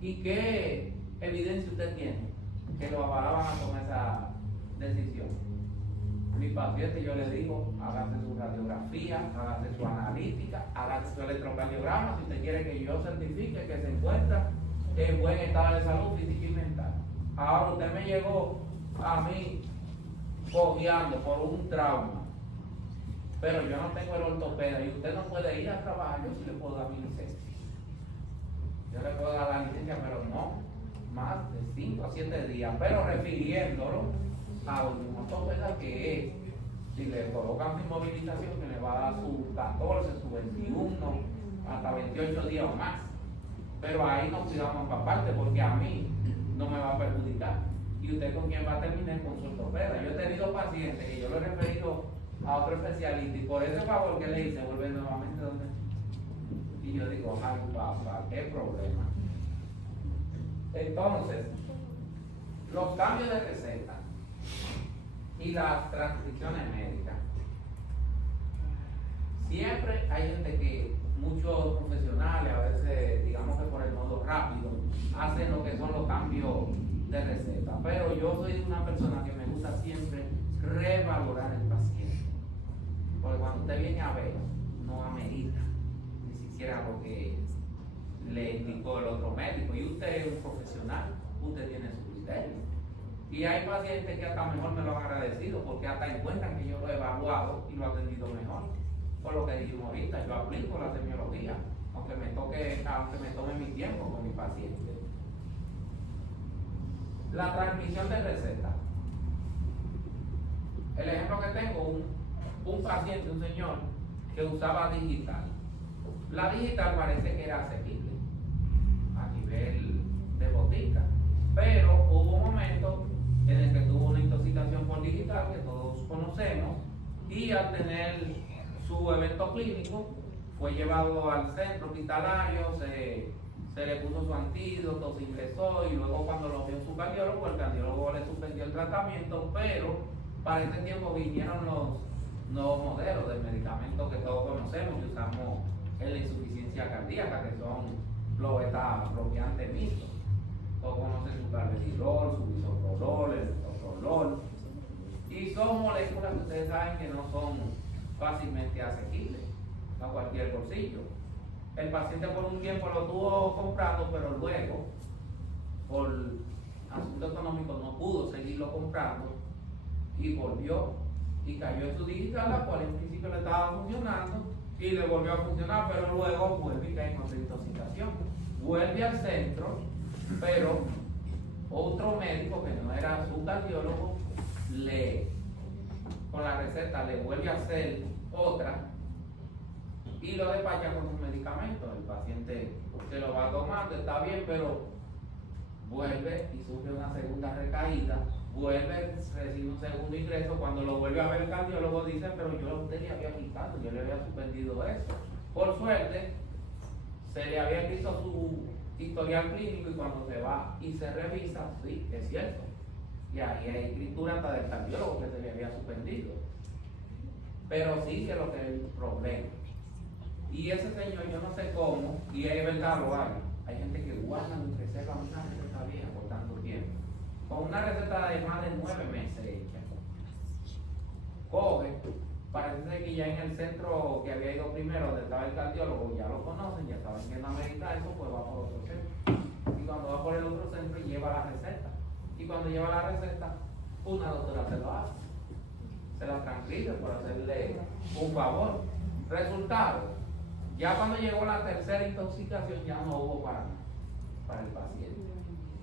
¿y qué evidencia usted tiene que lo avalaban a tomar esa decisión? Mi paciente, yo le digo, hágase su radiografía, hágase su analítica, hágase su electrocardiograma, si usted quiere que yo certifique que se encuentra en buen estado de salud física y mental. Ahora usted me llegó a mí cojeando por un trauma, pero yo no tengo el ortopeda y usted no puede ir a trabajar, yo sí le puedo dar mi licencia. Yo le puedo dar la licencia, pero no más de 5 a 7 días, pero refiriéndolo a un ortopeda que es, si le colocan su inmovilización, que le va a dar su 14, su 21, hasta 28 días o más. Pero ahí nos cuidamos para parte, porque a mí no me va a perjudicar. Y usted con quién va a terminar con su ortopeda. Yo he tenido pacientes que yo lo he referido a otro especialista y por ese favor que le hice, vuelve nuevamente donde. Y yo digo, ay papá, qué problema. Entonces, los cambios de receta y las transcripciones médicas. Siempre hay gente que, muchos profesionales, a veces, digamos que por el modo rápido, hacen lo que son los cambios de receta. Pero yo soy una persona que me gusta siempre revalorar el paciente. Porque cuando usted viene a ver, no amerita ni siquiera lo que le indicó el otro médico. Y usted es un profesional, usted tiene su criterio. Y hay pacientes que hasta mejor me lo han agradecido porque hasta encuentran que yo lo he evaluado y lo he atendido mejor. Por lo que dijimos ahorita, yo aplico la semiología, aunque me tome mi tiempo con mi paciente. La transmisión de receta. El ejemplo que tengo, un paciente, un señor, que usaba digital. La digital parece que era asequible a nivel de botica, pero hubo un momento en el que tuvo una intoxicación por digital que todos conocemos y al tener su evento clínico fue llevado al centro hospitalario, se le puso su antídoto, se ingresó y luego cuando lo vio su cardiólogo, el cardiólogo le suspendió el tratamiento, pero para ese tiempo vinieron los nuevos modelos de medicamentos que todos conocemos y usamos en la insuficiencia cardíaca, que son los beta-bloqueantes mixtos. Todos conocen su carvedilol, su bisoprolol, el metoprolol, y son moléculas que ustedes saben que no son fácilmente asequibles a cualquier bolsillo. El paciente por un tiempo lo estuvo comprando, pero luego, por asuntos económicos, no pudo seguirlo comprando y volvió y cayó en su digital, la cual en principio le estaba funcionando y le volvió a funcionar, pero luego vuelve y cae en otra intoxicación. Vuelve al centro, pero otro médico que no era su cardiólogo, con la receta le vuelve a hacer otra y lo despacha con un medicamento. El paciente se lo va tomando, está bien, pero vuelve y sufre una segunda recaída, vuelve, recibe un segundo ingreso. Cuando lo vuelve a ver el cardiólogo dice, pero yo a usted le había quitado, yo le había suspendido eso. Por suerte, se le había visto su historial clínico y cuando se va y se revisa, sí, es cierto. Y ahí hay escritura hasta del cardiólogo que se le había suspendido. Pero sí que lo que es el problema. Y ese señor, yo no sé cómo, y es verdad lo hay. Hay gente que guarda y reserva una receta vieja por tanto tiempo. Con una receta de más de 9 meses hecha. Coge parece que ya en el centro que había ido primero, donde estaba el cardiólogo, ya lo conocen, ya saben que no amerita eso, pues va por otro centro. Y cuando va por el otro centro, lleva la receta. Y cuando lleva la receta, una doctora se lo hace. Se la tranquiliza por hacerle un favor. Resultado, ya cuando llegó la tercera intoxicación, ya no hubo para nada, para el paciente.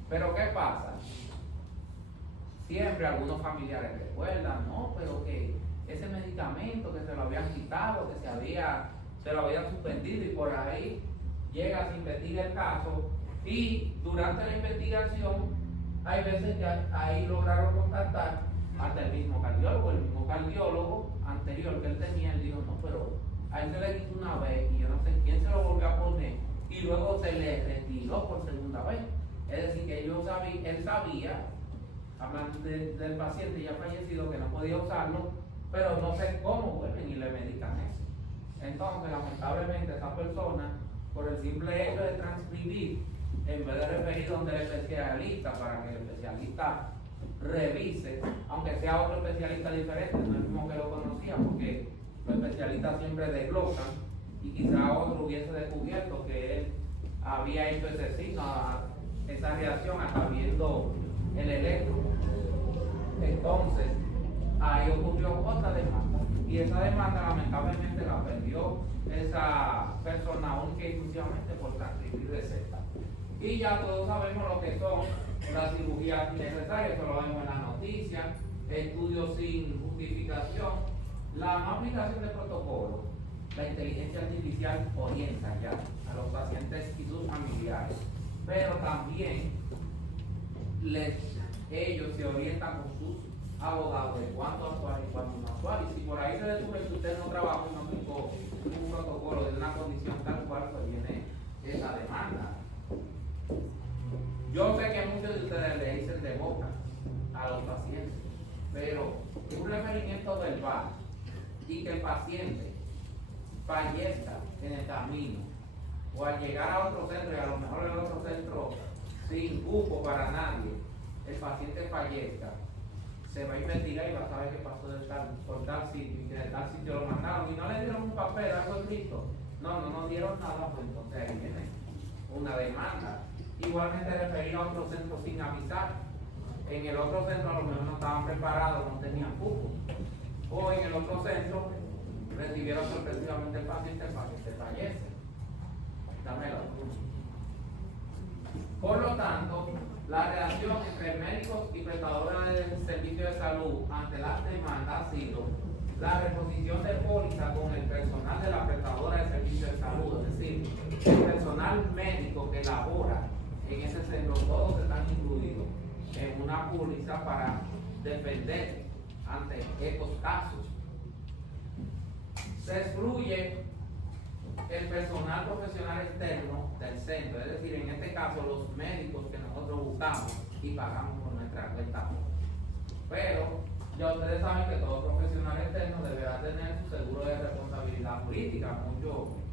Pero ¿qué pasa? Siempre algunos familiares recuerdan, no, pero que ese medicamento que se lo habían quitado, que se lo habían suspendido, y por ahí llega, se investiga el caso, y durante la investigación hay veces que ahí lograron contactar hasta el mismo cardiólogo anterior que él tenía. Él dijo, no, pero a él se le quitó una vez y yo no sé quién se lo volvió a poner, y luego se le retiró por segunda vez. Es decir, que él sabía, hablando del paciente ya fallecido, que no podía usarlo, pero no sé cómo vuelven y le medican eso. Entonces, lamentablemente, esa persona, por el simple hecho de transcribir, en vez de referir donde el especialista, para que el especialista revise, aunque sea otro especialista diferente, no es el mismo que lo conocía, porque los especialistas siempre desglosan, y quizá otro hubiese descubierto que él había hecho ese signo, esa reacción, hasta viendo el electro. Entonces, ahí ocurrió otra demanda, y esa demanda lamentablemente la perdió esa persona única y exclusivamente por transcribir recetas. Y ya todos sabemos lo que son las cirugías innecesarias, eso lo vemos en las noticias, estudios sin justificación, la no aplicación de protocolo. La inteligencia artificial orienta ya a los pacientes y sus familiares, pero también ellos se orientan con sus abogados de cuánto actuar y cuánto no actuar. Y si por ahí se descubre que usted no trabajó y no aplicó un protocolo de una condición tal cual, pues viene esa demanda. Yo sé que muchos de ustedes le dicen de boca a los pacientes, pero un referimiento verbal y que el paciente fallezca en el camino, o al llegar a otro centro, y a lo mejor en otro centro sin cupo para nadie, el paciente fallezca, se va a investigar y va a saber qué pasó por tal sitio, y que de tal sitio lo mandaron y no le dieron un papel, algo escrito. No nos dieron nada, pues entonces ahí viene una demanda. Igualmente referir a otro centro sin avisar. En el otro centro a lo mejor no estaban preparados, no tenían cupo. O en el otro centro recibieron sorpresivamente el paciente fallece. Dámelo. Por lo tanto, la relación entre médicos y prestadores de servicios de salud ante las demandas ha sido la reposición de póliza con el personal de la prestadora de servicios de salud, es decir, el personal médico que labora en ese centro, todos están incluidos en una póliza para defender ante estos casos. Se excluye el personal profesional externo del centro, es decir, en este caso los médicos que nosotros buscamos y pagamos por nuestra cuenta. Pero ya ustedes saben que todo profesional externo deberá tener su seguro de responsabilidad jurídica.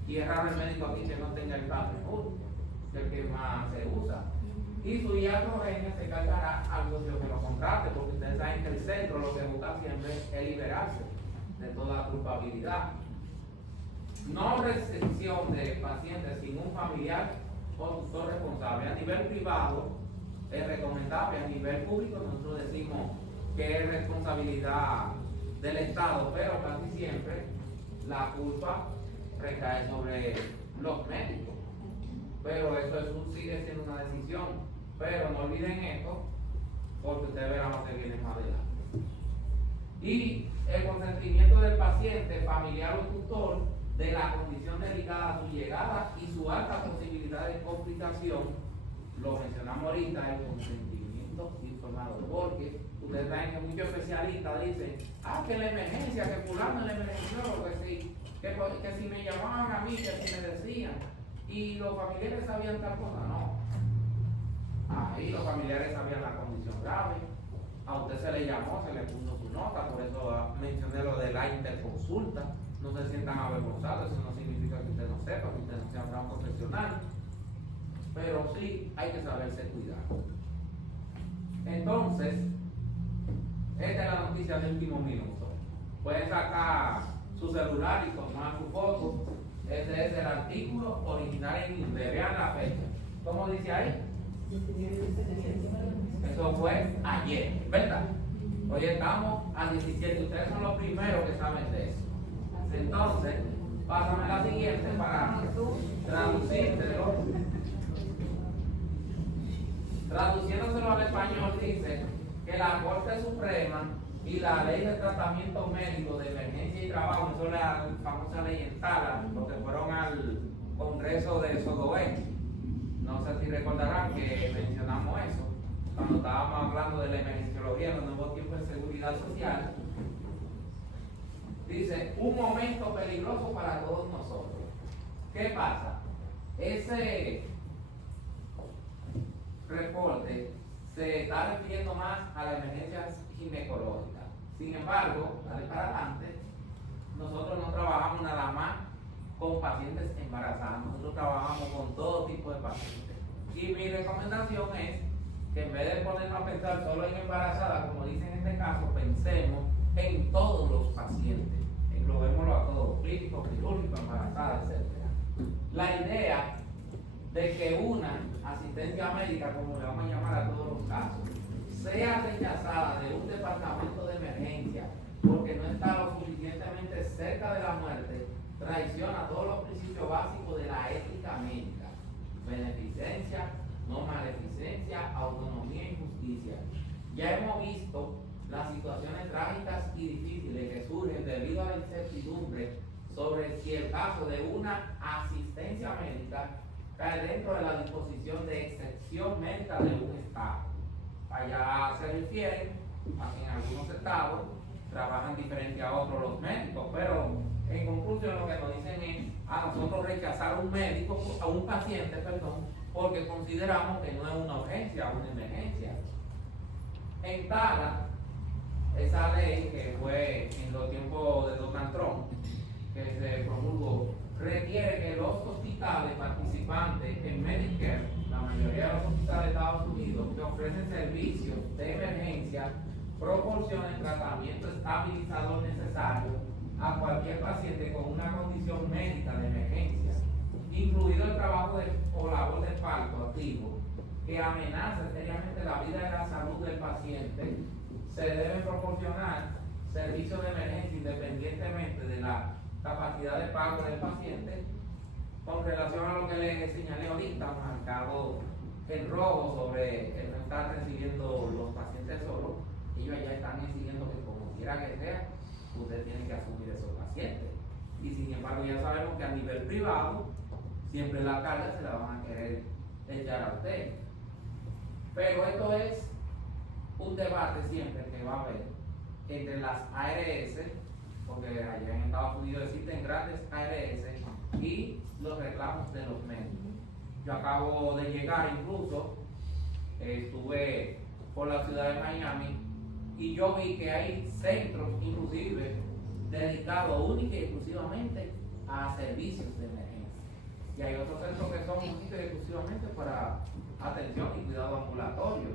Y es raro el médico aquí que no tenga el patrimonio, el que más se usa. Y su iatrogenia se cargará al socio que lo contrate, porque ustedes saben que el centro lo que busca siempre es liberarse de toda culpabilidad. No recepción de pacientes sin un familiar o tutor responsable. A nivel privado es recomendable, a nivel público nosotros decimos que es responsabilidad del Estado, pero casi siempre la culpa recae sobre los médicos. Pero eso sigue siendo una decisión. Pero no olviden esto, porque ustedes verán lo que viene más adelante. Y el consentimiento del paciente, familiar o tutor, de la condición delicada a su llegada y su alta posibilidad de complicación, lo mencionamos ahorita, el consentimiento informado, porque ustedes saben que muchos especialistas dicen, que la emergencia, que fulano es el emergenciólogo, que si me llamaban a mí, que si me decían, y los familiares sabían tal cosa, no. Ahí los familiares sabían la condición grave, a usted se le llamó, se le puso su nota, por eso mencioné lo de la interconsulta. No se sientan avergonzados, eso no significa que usted no sepa, que usted no sea un gran profesional, pero sí hay que saberse cuidar. Entonces, esta es la noticia de último minuto. pueden sacar su celular y tomar su foto. Ese es el artículo original en inglés. Vean la fecha. ¿Cómo dice ahí? Eso fue ayer, ¿verdad? Hoy estamos a 17. Ustedes son los primeros que saben de eso. Entonces, pásame la siguiente para traducírselo. Traduciéndoselo al español, dice que la Corte Suprema y la Ley de Tratamiento Médico de Emergencia y Trabajo, eso es la famosa ley ENTALA, lo que fueron al Congreso de Sodoé. No sé si recordarán que mencionamos eso cuando estábamos hablando de la emergenciología en los nuevos tiempos de seguridad social. Dice, un momento peligroso para todos nosotros. ¿Qué pasa? Ese reporte se está refiriendo más a las emergencias ginecológicas. Sin embargo, dale para adelante, nosotros no trabajamos nada más con pacientes embarazadas, nosotros trabajamos con todo tipo de pacientes. Y mi recomendación es que en vez de ponernos a pensar solo en embarazadas, como dicen en este caso, pensemos en todos los pacientes, englobémoslo a todos, clínicos, quirúrgicos, embarazadas, etc. La idea de que una asistencia médica, como le vamos a llamar a todos los casos, sea rechazada de un departamento de emergencia porque no está lo suficientemente cerca de la muerte, traiciona todos los principios básicos de la ética médica: beneficencia, no maleficencia, autonomía y justicia. Ya hemos visto las situaciones trágicas y difíciles que surgen debido a la incertidumbre sobre si el caso de una asistencia médica cae dentro de la disposición de excepción médica de un estado. Allá se refieren a que en algunos estados trabajan diferente a otros los médicos, pero en conclusión lo que nos dicen es a nosotros rechazar a un médico, a un paciente, perdón, porque consideramos que no es una urgencia, una emergencia. En Tala, esa ley que fue en los tiempos de Donald Trump, que se promulgó, requiere que los hospitales participantes en Medicare, la mayoría de los hospitales de Estados Unidos que ofrecen servicios de emergencia, proporcionen tratamiento estabilizador necesario a cualquier paciente con una condición médica de emergencia, incluido el trabajo o labor de parto activo, que amenaza seriamente la vida y la salud del paciente. Se debe proporcionar servicios de emergencia independientemente de la capacidad de pago del paciente. Con relación a lo que les señalé ahorita, marcado en rojo sobre el no estar recibiendo los pacientes solos, ellos ya están exigiendo que como quiera que sea, usted tiene que asumir esos pacientes. Y sin embargo ya sabemos que a nivel privado, siempre la carga se la van a querer echar a usted. Pero esto es un debate siempre que va a haber entre las ARS, porque allá en Estados Unidos existen grandes ARS, y los reclamos de los médicos. Yo acabo de llegar, incluso estuve por la ciudad de Miami y yo vi que hay centros inclusive dedicados única y exclusivamente a servicios de emergencia, y hay otros centros que son únicos y exclusivamente para atención y cuidado ambulatorio,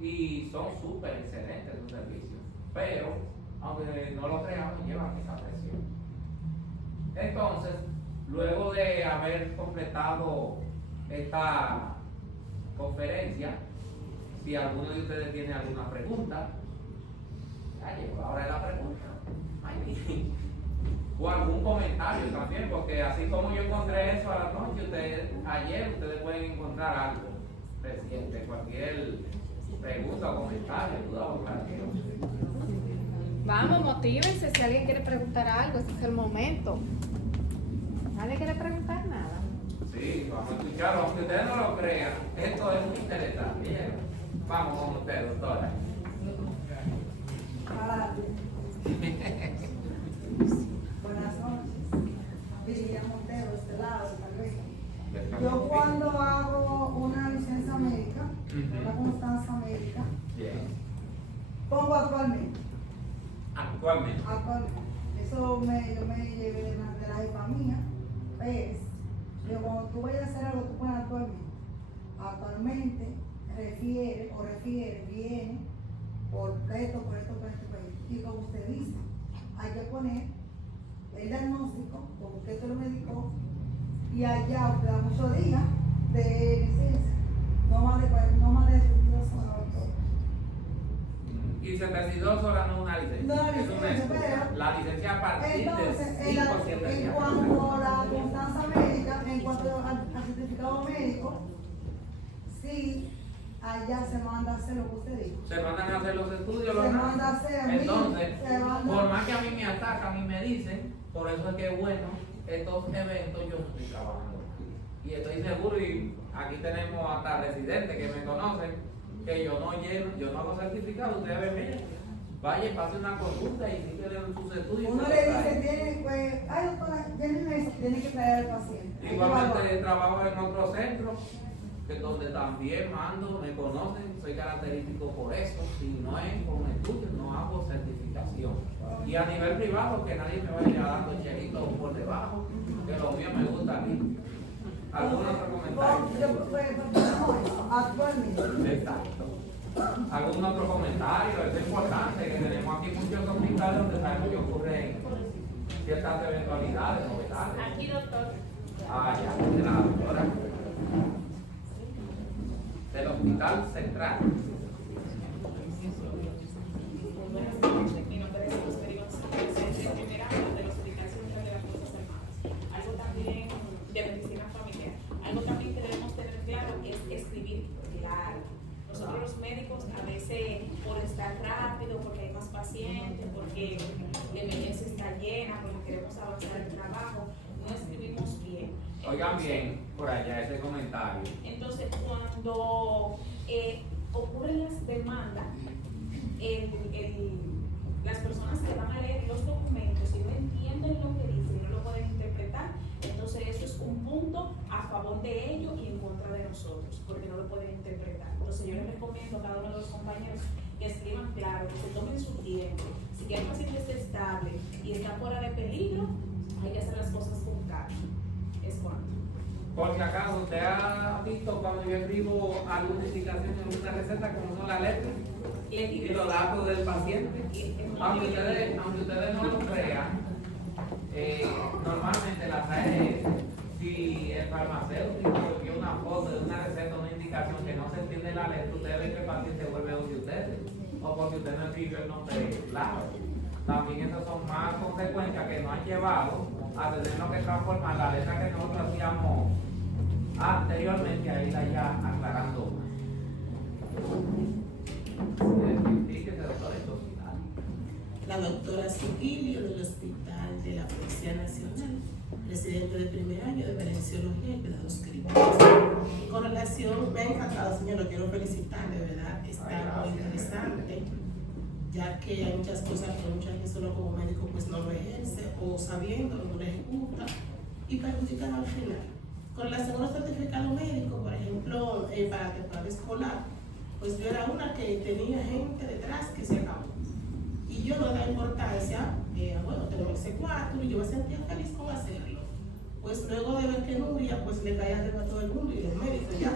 y son súper excelentes sus servicios, pero aunque no lo creamos, llevan esa presión. Entonces, luego de haber completado esta conferencia, si alguno de ustedes tiene alguna pregunta, ya llegó la hora de la pregunta. O algún comentario también, porque así como yo encontré eso a la noche, ayer ustedes pueden encontrar algo reciente, cualquier pregunta o comentario, duda o aclaración. Vamos, motívense si alguien quiere preguntar algo, ese es el momento. ¿Nadie quiere preguntar nada? Sí, vamos a escucharlo, aunque ustedes no lo crean, esto es muy interesante. Bien. Vamos con usted, doctora. Buenas noches. Virginia Montero, de este lado, tal vez. Yo cuando hago una licencia médica, una constancia médica, Bien. pongo actualmente. Actualmente. Eso yo me llevé de la jefa mía, es, yo cuando tú vayas a hacer algo, tú pones actualmente. Actualmente refiere, viene, por esto, y como usted dice, hay que poner el diagnóstico, como que esto lo medicó, y allá usted da muchos días de licencia, no más de 72 horas. Y 72 horas no es una licencia. No, es una licencia, pero la licencia a partir entonces, de 5 o 7 en días. cuanto a la constancia médica, en cuanto al certificado médico, sí, allá se manda a hacer lo que usted dijo. Se mandan a hacer los estudios, Se los manda a hacer, entonces, se manda- por más que a mí me atacan y me dicen, por eso es que bueno, estos eventos yo no estoy trabajando. Y estoy seguro, y aquí tenemos hasta residentes que me conocen, que yo no lleno, yo no hago certificado, ustedes ven, miren, vaya, pase una consulta y síguele sus estudios. Uno le dice, tiene, pues, ay doctora, tiene eso, tiene que traer al paciente. Hay que Igualmente evaluar. trabajo en otro centro, que donde también mando, me conocen, soy característico por eso. Si no es con estudios, no hago certificación. Y a nivel privado, que nadie me vaya dando chelitos por debajo, que lo mío me gusta limpio. ¿Algún otro comentario? Actualmente. Exacto. ¿Algún otro comentario? Eso es importante, que tenemos aquí muchos hospitales donde sabemos que ocurren ciertas eventualidades, novedades. Aquí, doctor. Ah, ya, de la doctora. Del Hospital Central. Buenas noches, mi nombre es Rosemary González, soy primera del Hospital Central de las Fuerzas Armadas. Algo también de medicina familiar. Algo también que debemos tener claro es escribir claro. Nosotros los médicos a veces por estar rápido, porque hay más pacientes, porque la emergencia está llena, porque queremos avanzar el trabajo, no escribimos bien. Oigan bien por allá ese comentario. Entonces, cuando ocurren las demandas, las personas que van a leer los documentos y no entienden lo que dicen, no lo pueden interpretar, entonces eso es un punto a favor de ellos y en contra de nosotros, porque no lo pueden interpretar. Entonces yo les recomiendo a cada uno de los compañeros que escriban claro, que se tomen su tiempo. Si que el paciente esté estable y está fuera de peligro, hay que hacer las cosas con calma. Es cuanto. Por si acaso, ¿usted ha visto cuando yo escribo alguna indicación en una receta como son las letras y los datos del paciente? Aunque ustedes no lo crean, normalmente la ARS, si el farmacéutico vio una foto de una receta, una indicación que no se entiende la letra, ustedes ven que el paciente vuelve donde ustedes, o porque usted no escribió el nombre claro. También esas son más consecuencias que nos han llevado a tener que transformar la letra que nosotros hacíamos anteriormente a irla ya aclarando más. Identifíquese, doctor, entonces. La doctora Sigilio del Hospital de la Policía Nacional, residente de primer año de Valenciología y Cuidados Críticos. Con relación, me ha encantado, señor, lo quiero felicitar, de verdad, está muy interesante, ya que hay muchas cosas que muchas veces uno como médico pues no lo ejerce, o sabiendo no lo ejecuta, y perjudican al final. Con relación a los certificados médicos, por ejemplo, para la temporada escolar, pues yo era una que tenía gente detrás que se acabó. Y yo no le daba importancia, bueno, tengo el C4 y yo me sentía feliz con hacerlo. Pues luego de ver que Nuria, pues le caía arriba a todo el mundo y los médicos ya.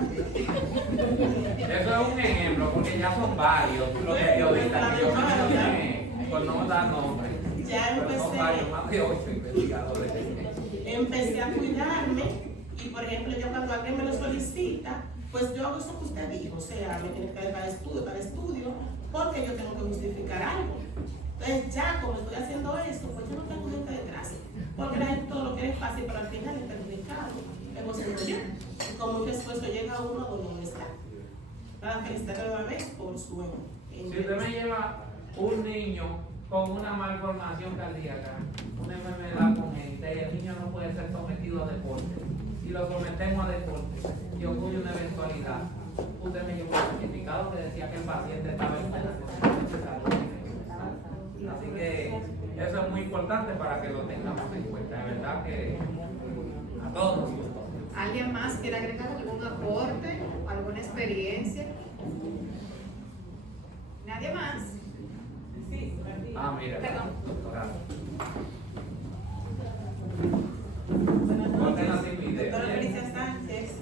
Eso es un ejemplo, porque ya son varios los periodistas que yo mencioné, por no dar nombre. Ya Pero son varios, más de 8 investigadores. Empecé a cuidarme y, por ejemplo, yo cuando alguien me lo solicita, pues yo hago eso que usted dijo, o sea, me tiene que dar para estudio, porque yo tengo que justificar algo. Entonces ya, como estoy haciendo esto, pues yo no tengo gente detrás, porque la gente todo lo quiere fácil, pero al final es perjudicado, hemos sido yo. Y con mucho esfuerzo llega uno a donde uno está. Para felicitar nuevamente por su Si usted me lleva un niño con una malformación cardíaca, una enfermedad congénita, el niño no puede ser sometido a deporte. Si lo sometemos a deporte y ocurre una eventualidad, usted me llevó un certificado que decía que el paciente estaba en buenas condiciones de salud. Así que eso es muy importante para que lo tengamos en cuenta. De verdad que a todos nos gustó. ¿Alguien más quiere agregar algún aporte, alguna experiencia? ¿Nadie más? Sí, Mira, perdón. doctora. Buenas Pónganla noches, sin video. doctora Felicia Sánchez.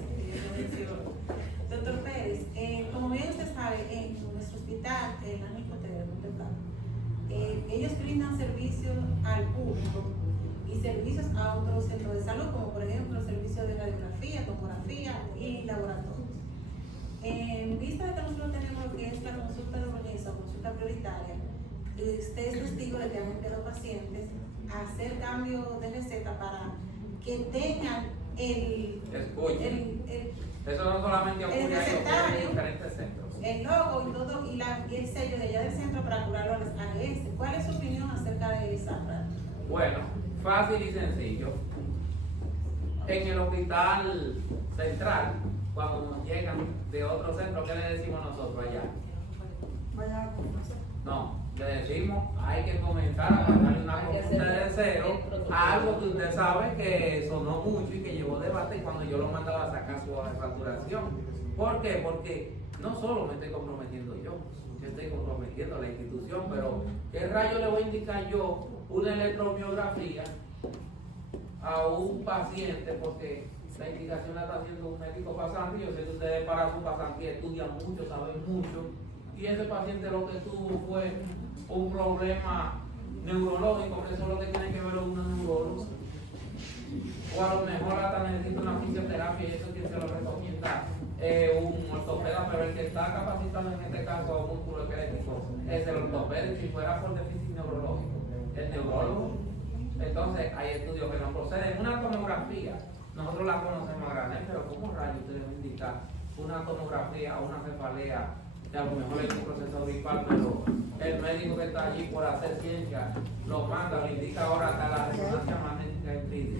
Doctor Pérez, como bien usted sabe, en nuestro hospital, en la Nicotera de Monteplata, ellos brindan servicios al público y servicios a otros centros de salud, como por ejemplo servicios de radiografía, tomografía y laboratorios. En vista de que nosotros tenemos lo que es la consulta de urgencia o consulta prioritaria, usted es testigo de que han enviado pacientes a hacer cambio de receta para que tengan Escuchen. Eso no solamente ocurre ahí, ocurre en diferentes centros. el logo y todo y el sello de allá del centro para curarlo a ARS. ¿Cuál es su opinión acerca de esa práctica? Bueno, fácil y sencillo. En el hospital central, cuando nos llegan de otro centro, ¿qué le decimos nosotros allá? Vaya a conocer. No, le decimos, hay que comenzar a darle una consulta de cero a algo que usted sabe que sonó mucho y que llevó debate cuando yo lo mandaba a sacar su facturación. ¿Por qué? Porque no solo me estoy comprometiendo yo estoy comprometiendo a la institución, pero ¿qué rayo le voy a indicar yo una electromiografía a un paciente? Porque la indicación la está haciendo un médico pasante. Yo sé que ustedes para su pasantía estudian mucho, saben mucho, y ese paciente lo que tuvo fue un problema neurológico, que eso es lo que tiene que ver con un neurólogo, o a lo mejor hasta necesita una fisioterapia, y eso quien se lo recomienda un ortopeda, pero el que está capacitado en este caso a músculo esquelético es el ortopeda, y si fuera por déficit neurológico, el neurólogo. Entonces hay estudios que no proceden. Una tomografía, nosotros la conocemos a granel, pero ¿cómo rayos ustedes me indican una tomografía o una cefalea? Que a lo mejor hay un proceso gripal, pero el médico que está allí por hacer ciencia lo manda, lo indica ahora hasta la resonancia magnética en 3D.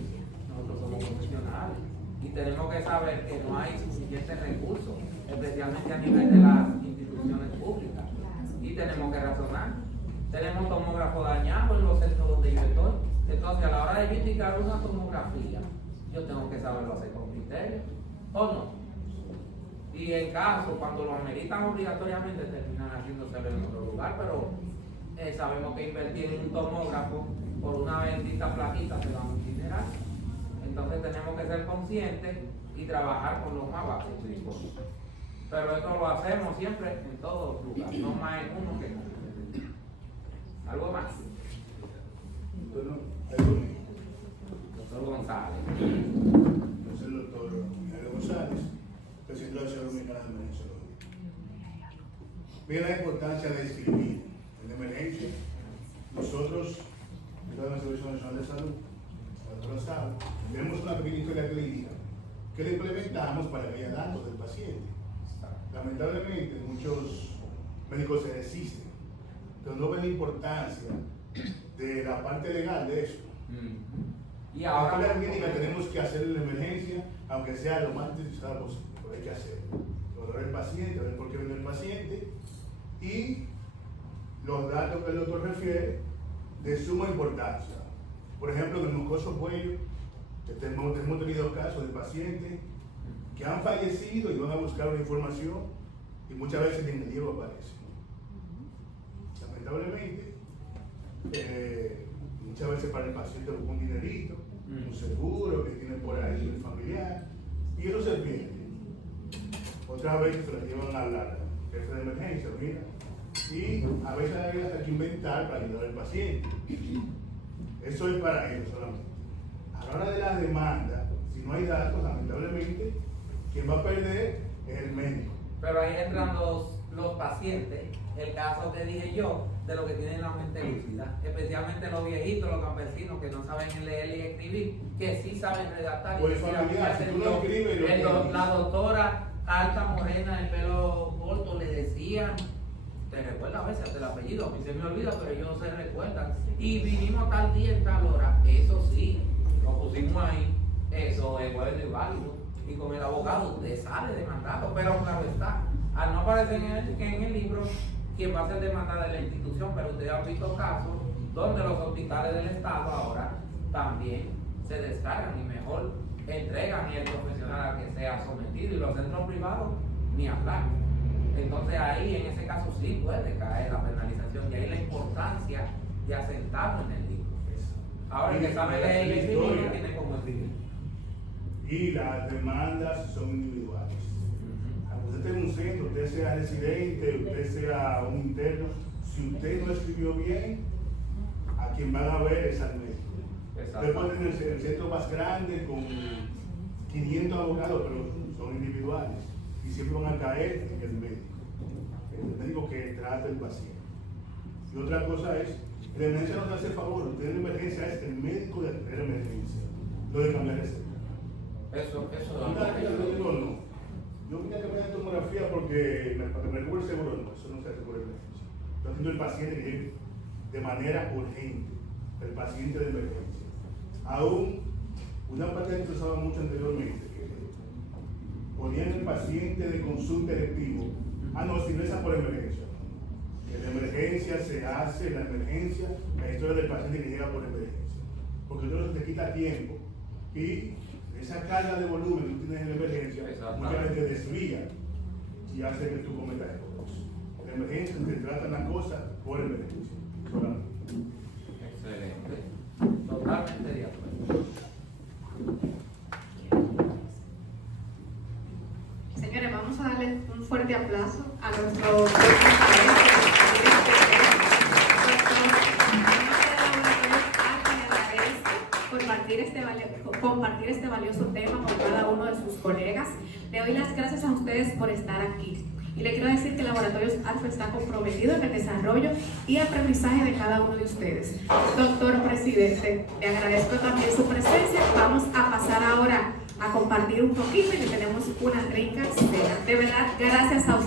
Nosotros somos profesionales y tenemos que saber que no hay suficientes recursos, especialmente a nivel de las instituciones públicas, y tenemos que razonar. Tenemos tomógrafos dañados en los centros donde yo estoy, entonces a la hora de yo indicar una tomografía, yo tengo que saberlo hacer con criterio, ¿o no? Y en caso, cuando lo ameritan obligatoriamente, terminan haciéndoselo en otro lugar, pero sabemos que invertir en un tomógrafo por una bendita plaquita se va a un dineral. Entonces tenemos que ser conscientes y trabajar con los más básicos. Pero esto lo hacemos siempre en todos los lugares, no más en uno que en otro. ¿Algo más? Bueno, Doctor González. yo soy el doctor Miguel González, presidente de la Asociación Dominicana de Emergenciología. Mira la importancia de escribir en emergencia. Nosotros, en la Servicio Nacional de Salud, la doctora sabe, tenemos una pequeña historia clínica que le implementamos para que haya datos del paciente. Lamentablemente, muchos médicos se desisten, pero no ven la importancia de la parte legal de eso. Y ahora en la clínica tenemos que hacer la emergencia, aunque sea lo más utilizado posible, pero hay que hacerlo. Valorar el paciente, ver por qué viene el paciente y los datos que el doctor refiere de suma importancia. Por ejemplo, en el mucoso cuello, hemos tenido casos de pacientes que han fallecido y van a buscar una información y muchas veces en el libro aparece. Lamentablemente, muchas veces para el paciente busca un dinerito, un seguro que tiene por ahí un familiar, y eso se pierde. Otras veces se lo llevan a la jefe de emergencia, mira, y a veces hay que inventar para ayudar al paciente. Eso es para ellos solamente. A la hora de la demanda, si no hay datos, lamentablemente, quien va a perder es el médico. Pero ahí entran los pacientes, el caso que dije yo, de los que tienen la mente lúcida, especialmente los viejitos, los campesinos que no saben leer y escribir, que sí saben redactar. Pues familiar, si tú no escribes, la doctora alta, morena, el pelo corto, le decían, te recuerda a veces hasta el apellido, a mí se me olvida, pero ellos se recuerdan. Y vinimos tal día en tal hora, eso sí, lo pusimos ahí, eso es bueno y válido. Y con el abogado usted sale demandado, pero claro está, al no aparecer en el libro, quien va a ser demandada es la institución, pero ustedes han visto casos donde los hospitales del Estado ahora también se descargan y mejor entregan y el profesional a que sea sometido, y los centros privados ni hablar. Entonces ahí en ese caso sí puede caer la penalización, y ahí la importancia de asentarlo en el libro. Ahora el que sabe leer y escribir no tiene cómo escribir. Y las demandas son individuales. Aunque usted esté en un centro, usted sea residente, usted sea un interno, Si usted no escribió bien, a quien van a ver es al médico. Usted puede tener el centro más grande con 500 abogados, pero son individuales y siempre van a caer en el médico que trata al paciente. Y otra cosa es, la emergencia no te hace favor, usted en emergencia es el médico de la emergencia, no de cambiar receta. Eso Yo digo no. Yo vine a cambiar de tomografía porque para que me recuerde el seguro, no, eso no se hace por emergencia. Yo atiendo el paciente que llegue de manera urgente, el paciente de emergencia. Aún, una parte que se usaba mucho anteriormente, que ponían el paciente de consulta electivo, no, si no es por emergencia. En la emergencia se hace la emergencia, la historia del paciente que llega por emergencia. Porque entonces te quita tiempo y esa carga de volumen que tú tienes en la emergencia, muchas veces te desvía y hace que tú cometas errores. En la emergencia te tratan las cosas por emergencia. Solamente. Excelente. Totalmente de acuerdo. Señores, vamos a darle un fuerte aplauso a nuestro compartir este valioso tema con cada uno de sus colegas. Le doy las gracias a ustedes por estar aquí. Y le quiero decir que Laboratorios Alfa está comprometido en el desarrollo y aprendizaje de cada uno de ustedes. Doctor Presidente, le agradezco también su presencia. Vamos a pasar ahora a compartir un poquito y le tenemos una rica cena. De verdad, gracias a ustedes.